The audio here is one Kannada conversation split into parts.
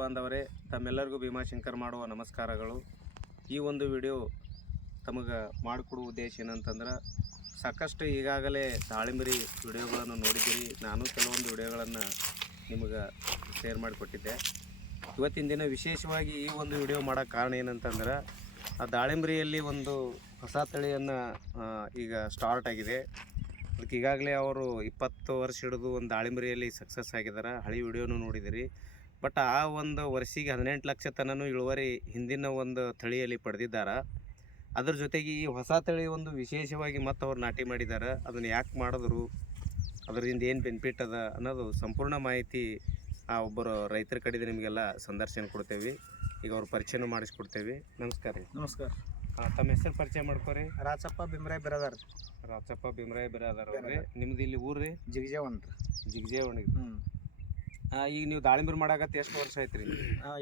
ಬಾಂಧವರೇ ತಮ್ಮೆಲ್ಲರಿಗೂ ಭೀಮಾಶಂಕರ್ ಮಾಡುವ ನಮಸ್ಕಾರಗಳು. ಈ ಒಂದು ವಿಡಿಯೋ ತಮಗೆ ಮಾಡಿಕೊಡುವ ಉದ್ದೇಶ ಏನಂತಂದ್ರೆ, ಸಾಕಷ್ಟು ಈಗಾಗಲೇ ದಾಳಿಂಬರಿ ವಿಡಿಯೋಗಳನ್ನು ನೋಡಿದ್ದೀರಿ. ನಾನು ಕೆಲವೊಂದು ವಿಡಿಯೋಗಳನ್ನು ನಿಮಗೆ ಶೇರ್ ಮಾಡಿಕೊಟ್ಟಿದ್ದೆ. ಇವತ್ತಿನ ದಿನ ವಿಶೇಷವಾಗಿ ಈ ಒಂದು ವಿಡಿಯೋ ಮಾಡೋಕ್ಕೆ ಕಾರಣ ಏನಂತಂದ್ರೆ, ಆ ದಾಳಿಂಬರಿಯಲ್ಲಿ ಒಂದು ಹೊಸ ತಳಿಯನ್ನು ಈಗ ಸ್ಟಾರ್ಟ್ ಆಗಿದೆ. ಅದಕ್ಕೆ ಈಗಾಗಲೇ ಅವರು ಇಪ್ಪತ್ತು ವರ್ಷ ಹಿಡಿದು ಒಂದು ದಾಳಿಂಬರಿಯಲ್ಲಿ ಸಕ್ಸಸ್ ಆಗಿದ್ದಾರೆ. ಹಳೆ ವಿಡಿಯೋನು ನೋಡಿದಿರಿ ಬಟ್ ಆ ಒಂದು ವರ್ಷಿಗೆ ಹದಿನೆಂಟು ಲಕ್ಷ ತನೂ ಇಳುವರಿ ಹಿಂದಿನ ಒಂದು ತಳಿಯಲ್ಲಿ ಪಡೆದಿದ್ದಾರೆ. ಅದ್ರ ಜೊತೆಗೆ ಈ ಹೊಸ ತಳಿ ಒಂದು ವಿಶೇಷವಾಗಿ ಮತ್ತು ಅವ್ರು ನಾಟಿ ಮಾಡಿದ್ದಾರೆ ಅದನ್ನು ಯಾಕೆ ಮಾಡಿದ್ರು ಅದರಿಂದ ಏನು ಬೆನಿಫಿಟ್ ಅದ ಅನ್ನೋದು ಸಂಪೂರ್ಣ ಮಾಹಿತಿ ಆ ಒಬ್ಬರು ರೈತರ ಕಡೆದು ನಿಮಗೆಲ್ಲ ಸಂದರ್ಶನ ಕೊಡ್ತೇವೆ. ಈಗ ಅವ್ರ ಪರಿಚಯನೂ ಮಾಡಿಸ್ಕೊಡ್ತೇವೆ. ನಮಸ್ಕಾರ ರೀ. ನಮಸ್ಕಾರ. ತಮ್ಮ ಹೆಸರು ಪರಿಚಯ ಮಾಡ್ಕೊರಿ. ರಾಚಪ್ಪ ಬಿಮ್ರಾಯ್ ಬಿರಾದಾರ್ ರಾಚಪ್ಪ ಭೀಮರಾಯ್ ಬಿರಾದಾರ ಅವ್ರಿ. ನಿಮ್ದು ಇಲ್ಲಿ ಊರು ರೀ? ಜಿಗಜೇವಣ್ಣ ಹ್ಞೂ ಈಗ ನೀವು ದಾಳಿಂಬ್ರಿ ಮಾಡಾಕತ್ತ ಎಷ್ಟು ವರ್ಷ ಐತ್ರಿ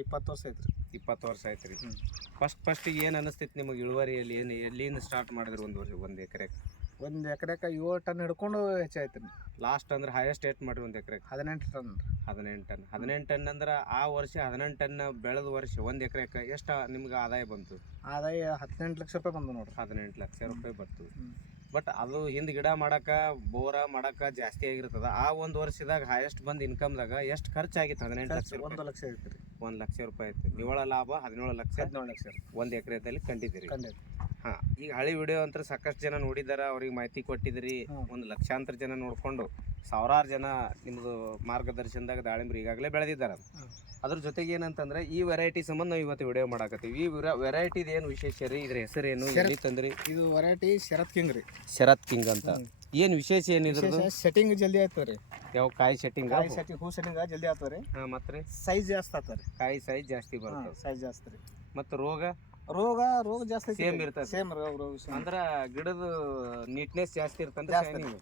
ಇಪ್ಪತ್ತು ವರ್ಷ ಐತ್ರಿ ಇಪ್ಪತ್ತು ವರ್ಷ ಐತ್ರಿ ರೀ ಫಸ್ಟ್ ಫಸ್ಟಿಗೆ ಏನು ಅನಿಸ್ತೈತಿ ನಿಮಗೆ ಇಳುವರಿಯಲ್ಲಿ? ಏನು ಎಲ್ಲಿಂದ ಸ್ಟಾರ್ಟ್ ಮಾಡಿದ್ರಿ ಒಂದು ವರ್ಷ ಒಂದು ಎಕರೆಗೆ ಒಂದು ಎಕರೆಕ ಏಳು ಟನ್ ಹಿಡ್ಕೊಂಡು ಹೆಚ್ಚಾಯ್ತು ರೀ ಲಾಸ್ಟ್ ಅಂದ್ರೆ ಹೈಯೆಸ್ಟ್ ಏಟ್ ಮಾಡಿರಿ ಒಂದು ಎಕರೆಗೆ ಹದಿನೆಂಟು ಟನ್ ಹದಿನೆಂಟು ಟನ್. ಹದಿನೆಂಟು ಟನ್ ಅಂದ್ರೆ ಆ ವರ್ಷ ಹದಿನೆಂಟು ಟನ್ ಬೆಳೆದ ವರ್ಷ ಒಂದು ಎಕರೆಗೆ ಎಷ್ಟು ನಿಮ್ಗೆ ಆದಾಯ ಬಂತು? ಆದಾಯ ಹದಿನೆಂಟು ಲಕ್ಷ ರೂಪಾಯಿ ಬಂದು ನೋಡ್ರಿ. ಹದಿನೆಂಟು ಲಕ್ಷ ರೂಪಾಯಿ ಬಂತು. ಬಟ್ ಅದು ಹಿಂದೆ ಗಿಡ ಮಾಡಾಕ ಬೋರ ಮಾಡಾಕ ಜಾಸ್ತಿ ಆಗಿರ್ತದ. ಆ ಒಂದು ವರ್ಷದಾಗ ಹೈಯೆಸ್ಟ್ ಬಂದು ಇನ್ಕಮ್ದಾಗ ಎಷ್ಟು ಖರ್ಚಾಗಿತ್ತು? ಹದಿನೆಂಟು ಲಕ್ಷ ಒಂದು ಲಕ್ಷ ಐತ್ರಿ ಒಂದು ಲಕ್ಷ ರೂಪಾಯಿ ಐತಿ ನಿವ್ವಳ ಲಾಭ ಹದಿನೇಳು ಲಕ್ಷ ಹದಿನೇಳು ಲಕ್ಷ. ಒಂದು ಎಕರೆದಲ್ಲಿ ಕಂಡಿದ್ದೀರಿ. ಹಾಂ ಈಗ ಹಳಿ ವಿಡಿಯೋ ಅಂತ ಸಾಕಷ್ಟು ಜನ ನೋಡಿದಾರ ಅವ್ರಿಗೆ ಮಾಹಿತಿ ಕೊಟ್ಟಿದ್ರಿ. ಒಂದು ಲಕ್ಷಾಂತರ ಜನ ನೋಡ್ಕೊಂಡು ಸಾವಿರಾರು ಜನ ನಿಮ್ದು ಮಾರ್ಗದರ್ಶನದಾಗ ದಾಳಿಂಬ್ರಿ ಈಗಾಗಲೇ ಬೆಳೆದಿದ್ದಾರೆ. ಅದ್ರ ಜೊತೆಗೆ ಏನಂತಂದ್ರೆ ಈ ವೆರೈಟಿ ಸಂಬಂಧ ನಾವು ಇವತ್ತು ವಿಡಿಯೋ ಮಾಡಾಕತ್ತೀವಿ. ಈ ವೆರೈಟಿದ ಏನು ವಿಶೇಷ ರೀ? ಇದ್ರ ಹೆಸರೇನು. ಎಲ್ಲಿ ತಂದ್ರಿ? ಇದು ವೆರೈಟಿ ಶರತ್ ಕಿಂಗ್ ರೀ. ಶರತ್ ಕಿಂಗ್ ಅಂತ. ಏನ್ ಏನು ವಿಶೇಷ ಏನಿದ್ರದ್ದು ಸೆಟ್ಟಿಂಗ್ ಜಲ್ದಿ ಆಯ್ತದ ರೀ. ಯಾವ ಕಾಯಿ ಸೆಟ್ಟಿಂಗ್ ಕಾಯಿ ಸೆಟ್ಟಿಂಗ್ ಹೂ ಸೆಟ್ಟಿಂಗ್ ಜಲ್ದಿ ಆಗ್ತದ ರೀ. ಮತ್ತೆ ರೀ? ಸೈಜ್ ಜಾಸ್ತಿ ಆಗ್ತದ ರೀ. ಕಾಯಿ ಸೈಜ್ ಜಾಸ್ತಿ ಬರ್ತದೆ. ಸೈಜ್ ಜಾಸ್ತಿ ರೀ. ಮತ್ತು ರೋಗ? ರೋಗ ರೋಗ ಜಾಸ್ತಿ ಸೇಮ್ ಇರ್ತದೆ. ಸೇಮ್ ರೋಗ ರೋಗ. ಅಂದ್ರ ಗಿಡದ ನೀಟ್ನೆಸ್ ಜಾಸ್ತಿ ಇರ್ತಂದ್ರೆ ಸ್ವೀಟ್ ಶೈನಿಂಗ್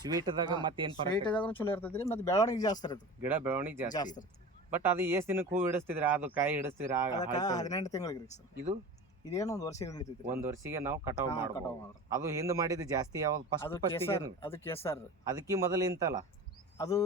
ಸ್ವೀಟ್ದಾಗ ಏನ್ ಮತ್ತೇನು ಸ್ವೀಟ್ ದಾಗ ಇದಾಗೂ ಚಲೋ ಇರ್ತೈತಿ ರೀ ಮತ್ತೆ ಬೆಳವಣಿಗೆ ಜಾಸ್ತಿ ಇರ್ತದೆ ಗಿಡ ಬೆಳವಣಿಗೆ ಜಾಸ್ತಿ ರೀ. ಬಟ್ ಅದು ಎಷ್ಟು ದಿನಕ್ಕೆ ಹೂ ಹಿಡಿಸ್ತಿದ್ರ ಅದು ಕಾಯಿ ಹಿಡಿಸ್ತಿದ್ರ ಹದಿನೆಂಟು ತಿಂಗಳಿಗೆ ರೀ ಸರ್. ಇದು? ಇದೇನು ಒಂದು ವರ್ಷ ನಡೀತೈತಿ ರೀ. ಒಂದ್ ವರ್ಷಿಗೆ ನಾವು ಕಟಾವ್ ಮಾಡ್ಬೋದು. ಅದು ಹಿಂದ್ ಮಾಡಿದ ಜಾಸ್ತಿ ಯಾವ್ದು ಫಸ್ಟ್ ಅದು ಫಸ್ಟ್ ಅದು ಕೇಸರ್. ಅದಕ್ಕೆ ಮೊದಲು ಇಂತಲ್ಲ? ಅದು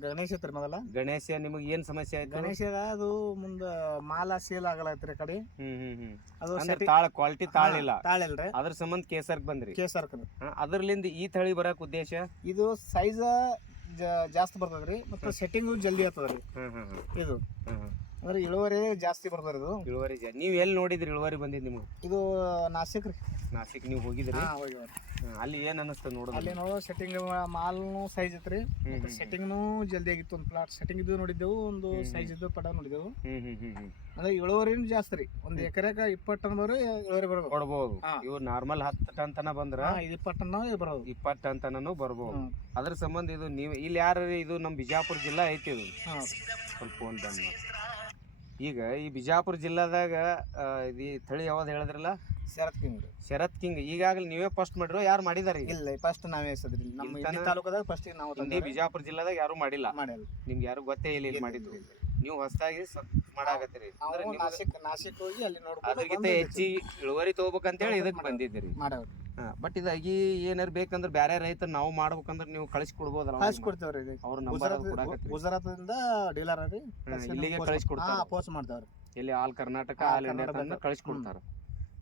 ಗಣೇಶ ಐತ್ರಿ ಮೊದಲ? ಗಣೇಶ ನಿಮಗೆ ಏನ್ ಸಮಸ್ಯೆ ಆಯ್ತು? ಗಣೇಶ ಅದು ಮುಂದ ಮಾಲ ಸೇಲ್ ಆಗಲೈತ್ರಿ ಕಡೆ. ಹ್ಮ್ ಹ್ಮ್ ಹ್ಮ್. ಅದು ತಾಳ ಕ್ವಾಲಿಟಿ ತಾಳಿಲ್ಲ. ತಾಳಿಲ್ರಿ ಅದ್ರ ಸಂಬಂಧ ಕೇಸರ್ಗ್ ಬಂದ್ರಿ. ಕೇಸರ್ ಅದ್ರಲಿಂದ ಈ ತಳಿ ಬರಕ್ ಉದ್ದೇಶ? ಇದು ಸೈಜ್ ಜಾಸ್ತಿ ಬರ್ತದ್ರಿ ಮತ್ತು ಸೆಟ್ಟಿಂಗು ಜಲ್ದಿ ಆಗ್ತದ್ರಿ. ಇದು. ಅಂದ್ರೆ ಇಳುವರಿ ಜಾಸ್ತಿ ಬರ್ತಾರೆ ಇದು. ಇಳುವರಿ ಜಾ- ನೀವ್ ಎಲ್ಲಿ ನೋಡಿದ್ರಿ ಇಳುವರಿ ಬಂದಿದ್ ನಿಮ್ಗೆ? ಇದು ನಾಸಿಕ್ ರೀ. ನಾಸಿಕ್ ನೀವು ಹೋಗಿದ್ರಿ? ಹಾ ಹೋಗಿ ಬರ್ರಿ. ಹ್ಮ್, ಅಲ್ಲಿ ಏನ್ ಅನ್ನಿಸ್ತದೆ ನೋಡಿದ್ರಿ ಅಲ್ಲಿ ನೋಡೋ ಸೆಟ್ಟಿಂಗ್ ಮಾಲ್ನು ಸೈಜ್ ಐತ್ರಿ. ಸೆಟ್ಟಿಂಗ್ನು ಜಲ್ದಿ ಆಗಿತ್ತು. ಒಂದು ಪ್ಲಾಟ್ ಸೆಟ್ಟಿಂಗ್ ಇದು ನೋಡಿದ್ದೆವು ಒಂದು. ಸೈಜ್ ಇದ್ದು ಪಡ ನೋಡಿದೆವು ಹ್ಮ್ ಹ್ಮ್ ಹ್ಮ್ ಹ್ಮ್. ಅಂದ್ರೆ ಇಳುವರಿನೂ ಜಾಸ್ತಿ ರೀ. ಒಂದು ಎಕರೆಕ ಇಪ್ಪತ್ತು ಟನ್ ಬರೋ ಇಳುವರಿ ಬರ್ಬೋದು. ಕೊಡ್ಬೋದು ಹಾ. ಇವು ನಾರ್ಮಲ್ ಹತ್ತು ಟನ್ ತನ ಬಂದ್ರ ಹಾ, ಇದು ಇಪ್ಪತ್ತು ಟನ್ ಬರೋದು ಇಪ್ಪತ್ತು ಟನ್ ತನನು ಬರ್ಬೋದು. ಹ್ಮ್. ಅದ್ರ ಸಂಬಂಧ ಇದು ನೀವು ಇಲ್ಲಿ ಯಾರು ಇದು ನಮ್ಮ ಬಿಜಾಪುರ ಜಿಲ್ಲಾ ಐತಿ ಇದು. ಹಾ. ಸ್ವಲ್ಪ ಫೋನ್ ಬಂದ್ ಮಾಡಿ. ಈಗ ಈ ಬಿಜಾಪುರ ಜಿಲ್ಲಾದಾಗ ಆ, ಇದು ಈ ತಳಿ ಯಾವ್ದು ಹೇಳಿದ್ರಲ್ಲ? ಶರತ್ ಕಿಂಗ್. ಶರತ್ ಕಿಂಗ್. ಈಗಾಗಲೇ ನೀವೇ ಫಸ್ಟ್ ಮಾಡಿರೋ ಯಾರು ಮಾಡಿದಾರೆ ಈಗ? ಇಲ್ಲ ಫಸ್ಟ್ ನಾವೇ ಹೆಸದ್ರಿ ನಮ್ಮ ಇಲ್ಲಿ ತಾಲೂಕದಾಗ ಫಸ್ಟ್ ನಾವು ತಂದೆ. ಬಿಜಾಪುರ ಜಿಲ್ಲಾದಾಗ ಯಾರು ಮಾಡಿಲ್ಲ? ಮಾಡಿಲ್ಲ. ನಿಮ್ಗೆ ಯಾರು ಗೊತ್ತೇ ಇಲ್ಲ ಇಲ್ಲಿ ಮಾಡಿದ್ರು ನೀವು ಹೊಸದಾಗಿ ಮಾಡಾಕತ್ತೀರಿ. ಅಂದ್ರೆ ನಾವು ನಿಮ್ಗೆ ನಾಸಿಕ್ ನಾಸಿಕ್ ಹೋಗಿ ಅಲ್ಲಿ ನೋಡ್ಕೊಂಡು ಅದ್ರಗಿಂತ ಬಂದು ಹೆಚ್ಚಿ ಇಳುವರಿ ತಗೋಬೇಕಂತೇಳಿ ಇದಕ್ಕೆ ಬಂದಿದ್ದೀರಿ. ಮಾಡವ್ರಿ ಬಟ್ ಇದಾಗಿ ಏನಾರ ಬೇಕಂದ್ರೆ ಬೇರೆ ರೈತರ ನಾವು ಮಾಡ್ಬೇಕಂದ್ರೆ ನೀವು ಕಳಿಸಿ ಕೊಡ್ಬೋದಲ್ಲ ಕಳ್ಸಿ ಕೊಡ್ತೇವ್ರಿ ಇದು. ಅವ್ರ ನಂಬರ್ ಗುಜರಾತ್ ಗುಜರಾತ್ದಿಂದ ಡೀಲರ್ ರೀ ಇಲ್ಲಿಗೆ ಹಾ ಕಳಿಸ್ಕೊಡ್ತಾರೆ. ಪೋಸ್ಟ್ ಮಾಡ್ತಾವ್ರಿ. ಇಲ್ಲಿ ಆಲ್ ಕರ್ನಾಟಕ ಆಲ್ ಇಂಡಿಯಾ ಬಂದು- ಕಳಿಸ್ಕೊಡ್ತಾರ.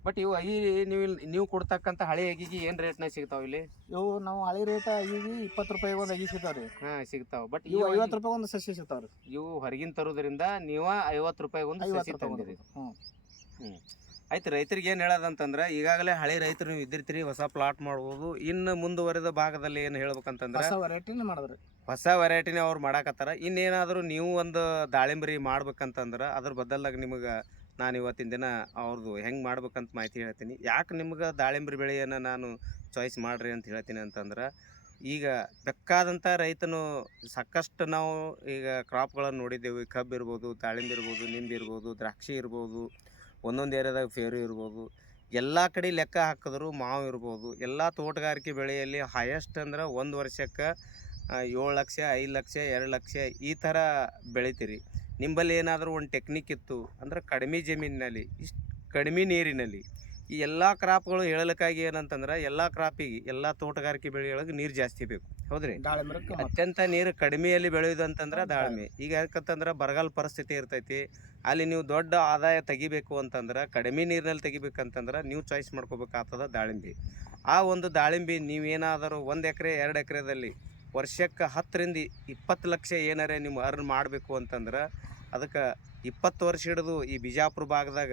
ಬಟ್ ಇವು ಈ ನೀವು ನೀವು ಕೊಡ್ತಕ್ಕಂಥ ಹಳೆ ಅಗಿಗೆ ಏನ್ ರೇಟ್ನಾಗ ಸಿಗ್ತಾವ ಇಲ್ಲಿ? ಇವು ನಾವು ಹಳೆ ರೇಟ್ ಅಗಿಗೆ ಇಪ್ಪತ್ತು ರೂಪಾಯಿ ಒಂದು ಅಗಿ ಸಿಗ್ತಾವ್ರಿ. ಹಾ ಸಿಗ್ತಾವ. ಬಟ್ ಇವು ಐವತ್ತು ರೂಪಾಯಿ ಒಂದು ಸಸಿ ಸಿಗ್ತಾವ್ರಿ. ಇವು ಹೊರಗಿನ ತರೋದ್ರಿಂದ ನೀವ ಐವತ್ತು ರೂಪಾಯಿ ಒಂದು ಸಸಿ ರೂಪಾಯಿ ಹ್ಮ್. ಹ್ಞೂ ಆಯ್ತು ರೈತರಿಗೆ ಏನು ಹೇಳೋದಂತಂದ್ರೆ ಈಗಾಗಲೇ ಹಳೆ ರೈತರು ನೀವು ಇದ್ದಿರ್ತೀರಿ ಹೊಸ ಪ್ಲಾಟ್ ಮಾಡ್ಬೋದು. ಇನ್ನು ಮುಂದುವರೆದ ಭಾಗದಲ್ಲಿ ಏನು ಹೇಳ್ಬೇಕಂತಂದ್ರೆ ಹೊಸ ವೆರೈಟಿನ ಮಾಡಿದ್ರಿ. ಹೊಸ ವೆರೈಟಿನೇ ಅವ್ರು ಮಾಡಾಕತ್ತಾರ. ಇನ್ನೇನಾದರೂ ನೀವು ಒಂದು ದಾಳಿಂಬರಿ ಮಾಡ್ಬೇಕಂತಂದ್ರೆ ಅದ್ರ ಬದಲಾಗಿ ನಿಮಗೆ ನಾನು ಇವತ್ತಿನ ದಿನ ಅವ್ರದ್ದು ಹೆಂಗೆ ಮಾಡ್ಬೇಕಂತ ಮಾಹಿತಿ ಹೇಳ್ತೀನಿ. ಯಾಕೆ ನಿಮ್ಗೆ ದಾಳಿಂಬರಿ ಬೆಳೆಯನ್ನು ನಾನು ಚಾಯ್ಸ್ ಮಾಡ್ರಿ ಅಂತ ಹೇಳ್ತೀನಿ ಅಂತಂದ್ರೆ ಈಗ ಬೇಕಾದಂಥ ರೈತನು ಸಾಕಷ್ಟು ನಾವು ಈಗ ಕ್ರಾಪ್ಗಳನ್ನು ನೋಡಿದ್ದೇವೆ. ಕಬ್ಬು ಇರ್ಬೋದು ದಾಳಿಂಬೆ ಇರ್ಬೋದು ನಿಂಬೆ ಇರ್ಬೋದು ದ್ರಾಕ್ಷಿ ಇರ್ಬೋದು ಒಂದೊಂದು ಏರಿಯಾದಾಗ ಫೇರು ಇರ್ಬೋದು. ಎಲ್ಲ ಕಡೆ ಲೆಕ್ಕ ಹಾಕಿದ್ರು ಮಾವು ಇರ್ಬೋದು. ಎಲ್ಲ ತೋಟಗಾರಿಕೆ ಬೆಳೆಯಲ್ಲಿ ಹೈಯೆಸ್ಟ್ ಅಂದ್ರೆ ಒಂದು ವರ್ಷಕ್ಕೆ ಏಳು ಲಕ್ಷ, ಐದು ಲಕ್ಷ, ಎರಡು ಲಕ್ಷ ಈ ಥರ ಬೆಳಿತೀರಿ. ನಿಂಬಲ್ಲಿ ಏನಾದರೂ ಒಂದು ಟೆಕ್ನಿಕ್ ಇತ್ತು ಅಂದ್ರೆ ಕಡಿಮೆ ಜಮೀನಿನಲ್ಲಿ, ಇಷ್ಟು ಕಡಿಮೆ ನೀರಿನಲ್ಲಿ ಈ ಎಲ್ಲ ಕ್ರಾಪ್ಗಳು ಹೇಳಲಿಕ್ಕಾಗಿ ಏನಂತಂದ್ರೆ ಎಲ್ಲ ಕ್ರಾಪಿಗೆ ಎಲ್ಲ ತೋಟಗಾರಿಕೆ ಬೆಳೆಯೊಳಗೆ ನೀರು ಜಾಸ್ತಿ ಬೇಕು. ಹೌದ್ರಿ? ದಾಳಿಂಬ್ರಕ್ಕೆ ಅತ್ಯಂತ ನೀರು ಕಡಿಮೆಯಲ್ಲಿ ಬೆಳೆಯುವುದು ಅಂತಂದ್ರೆ ದಾಳಿಂಬೆ. ಈಗ ಯಾಕಂತಂದ್ರೆ ಬರಗಾಲ ಪರಿಸ್ಥಿತಿ ಇರ್ತೈತಿ. ಅಲ್ಲಿ ನೀವು ದೊಡ್ಡ ಆದಾಯ ತೆಗಿಬೇಕು ಅಂತಂದ್ರೆ ಕಡಿಮೆ ನೀರಿನಲ್ಲಿ ತೆಗಿಬೇಕಂತಂದ್ರೆ ನೀವು ಚಾಯ್ಸ್ ಮಾಡ್ಕೋಬೇಕಾಗ್ತದ ದಾಳಿಂಬೆ. ಆ ಒಂದು ದಾಳಿಂಬೆ ನೀವೇನಾದರೂ ಒಂದು ಎಕರೆ ಎರಡು ಎಕರೆದಲ್ಲಿ ವರ್ಷಕ್ಕೆ ಹತ್ತರಿಂದ ಇಪ್ಪತ್ತು ಲಕ್ಷ ಏನಾರೇ ನೀವು ಅರ್ನ್ ಮಾಡಬೇಕು ಅಂತಂದ್ರೆ ಅದಕ್ಕೆ ಇಪ್ಪತ್ತು ವರ್ಷ ಹಿಡಿದು ಈ ಬಿಜಾಪುರ ಭಾಗದಾಗ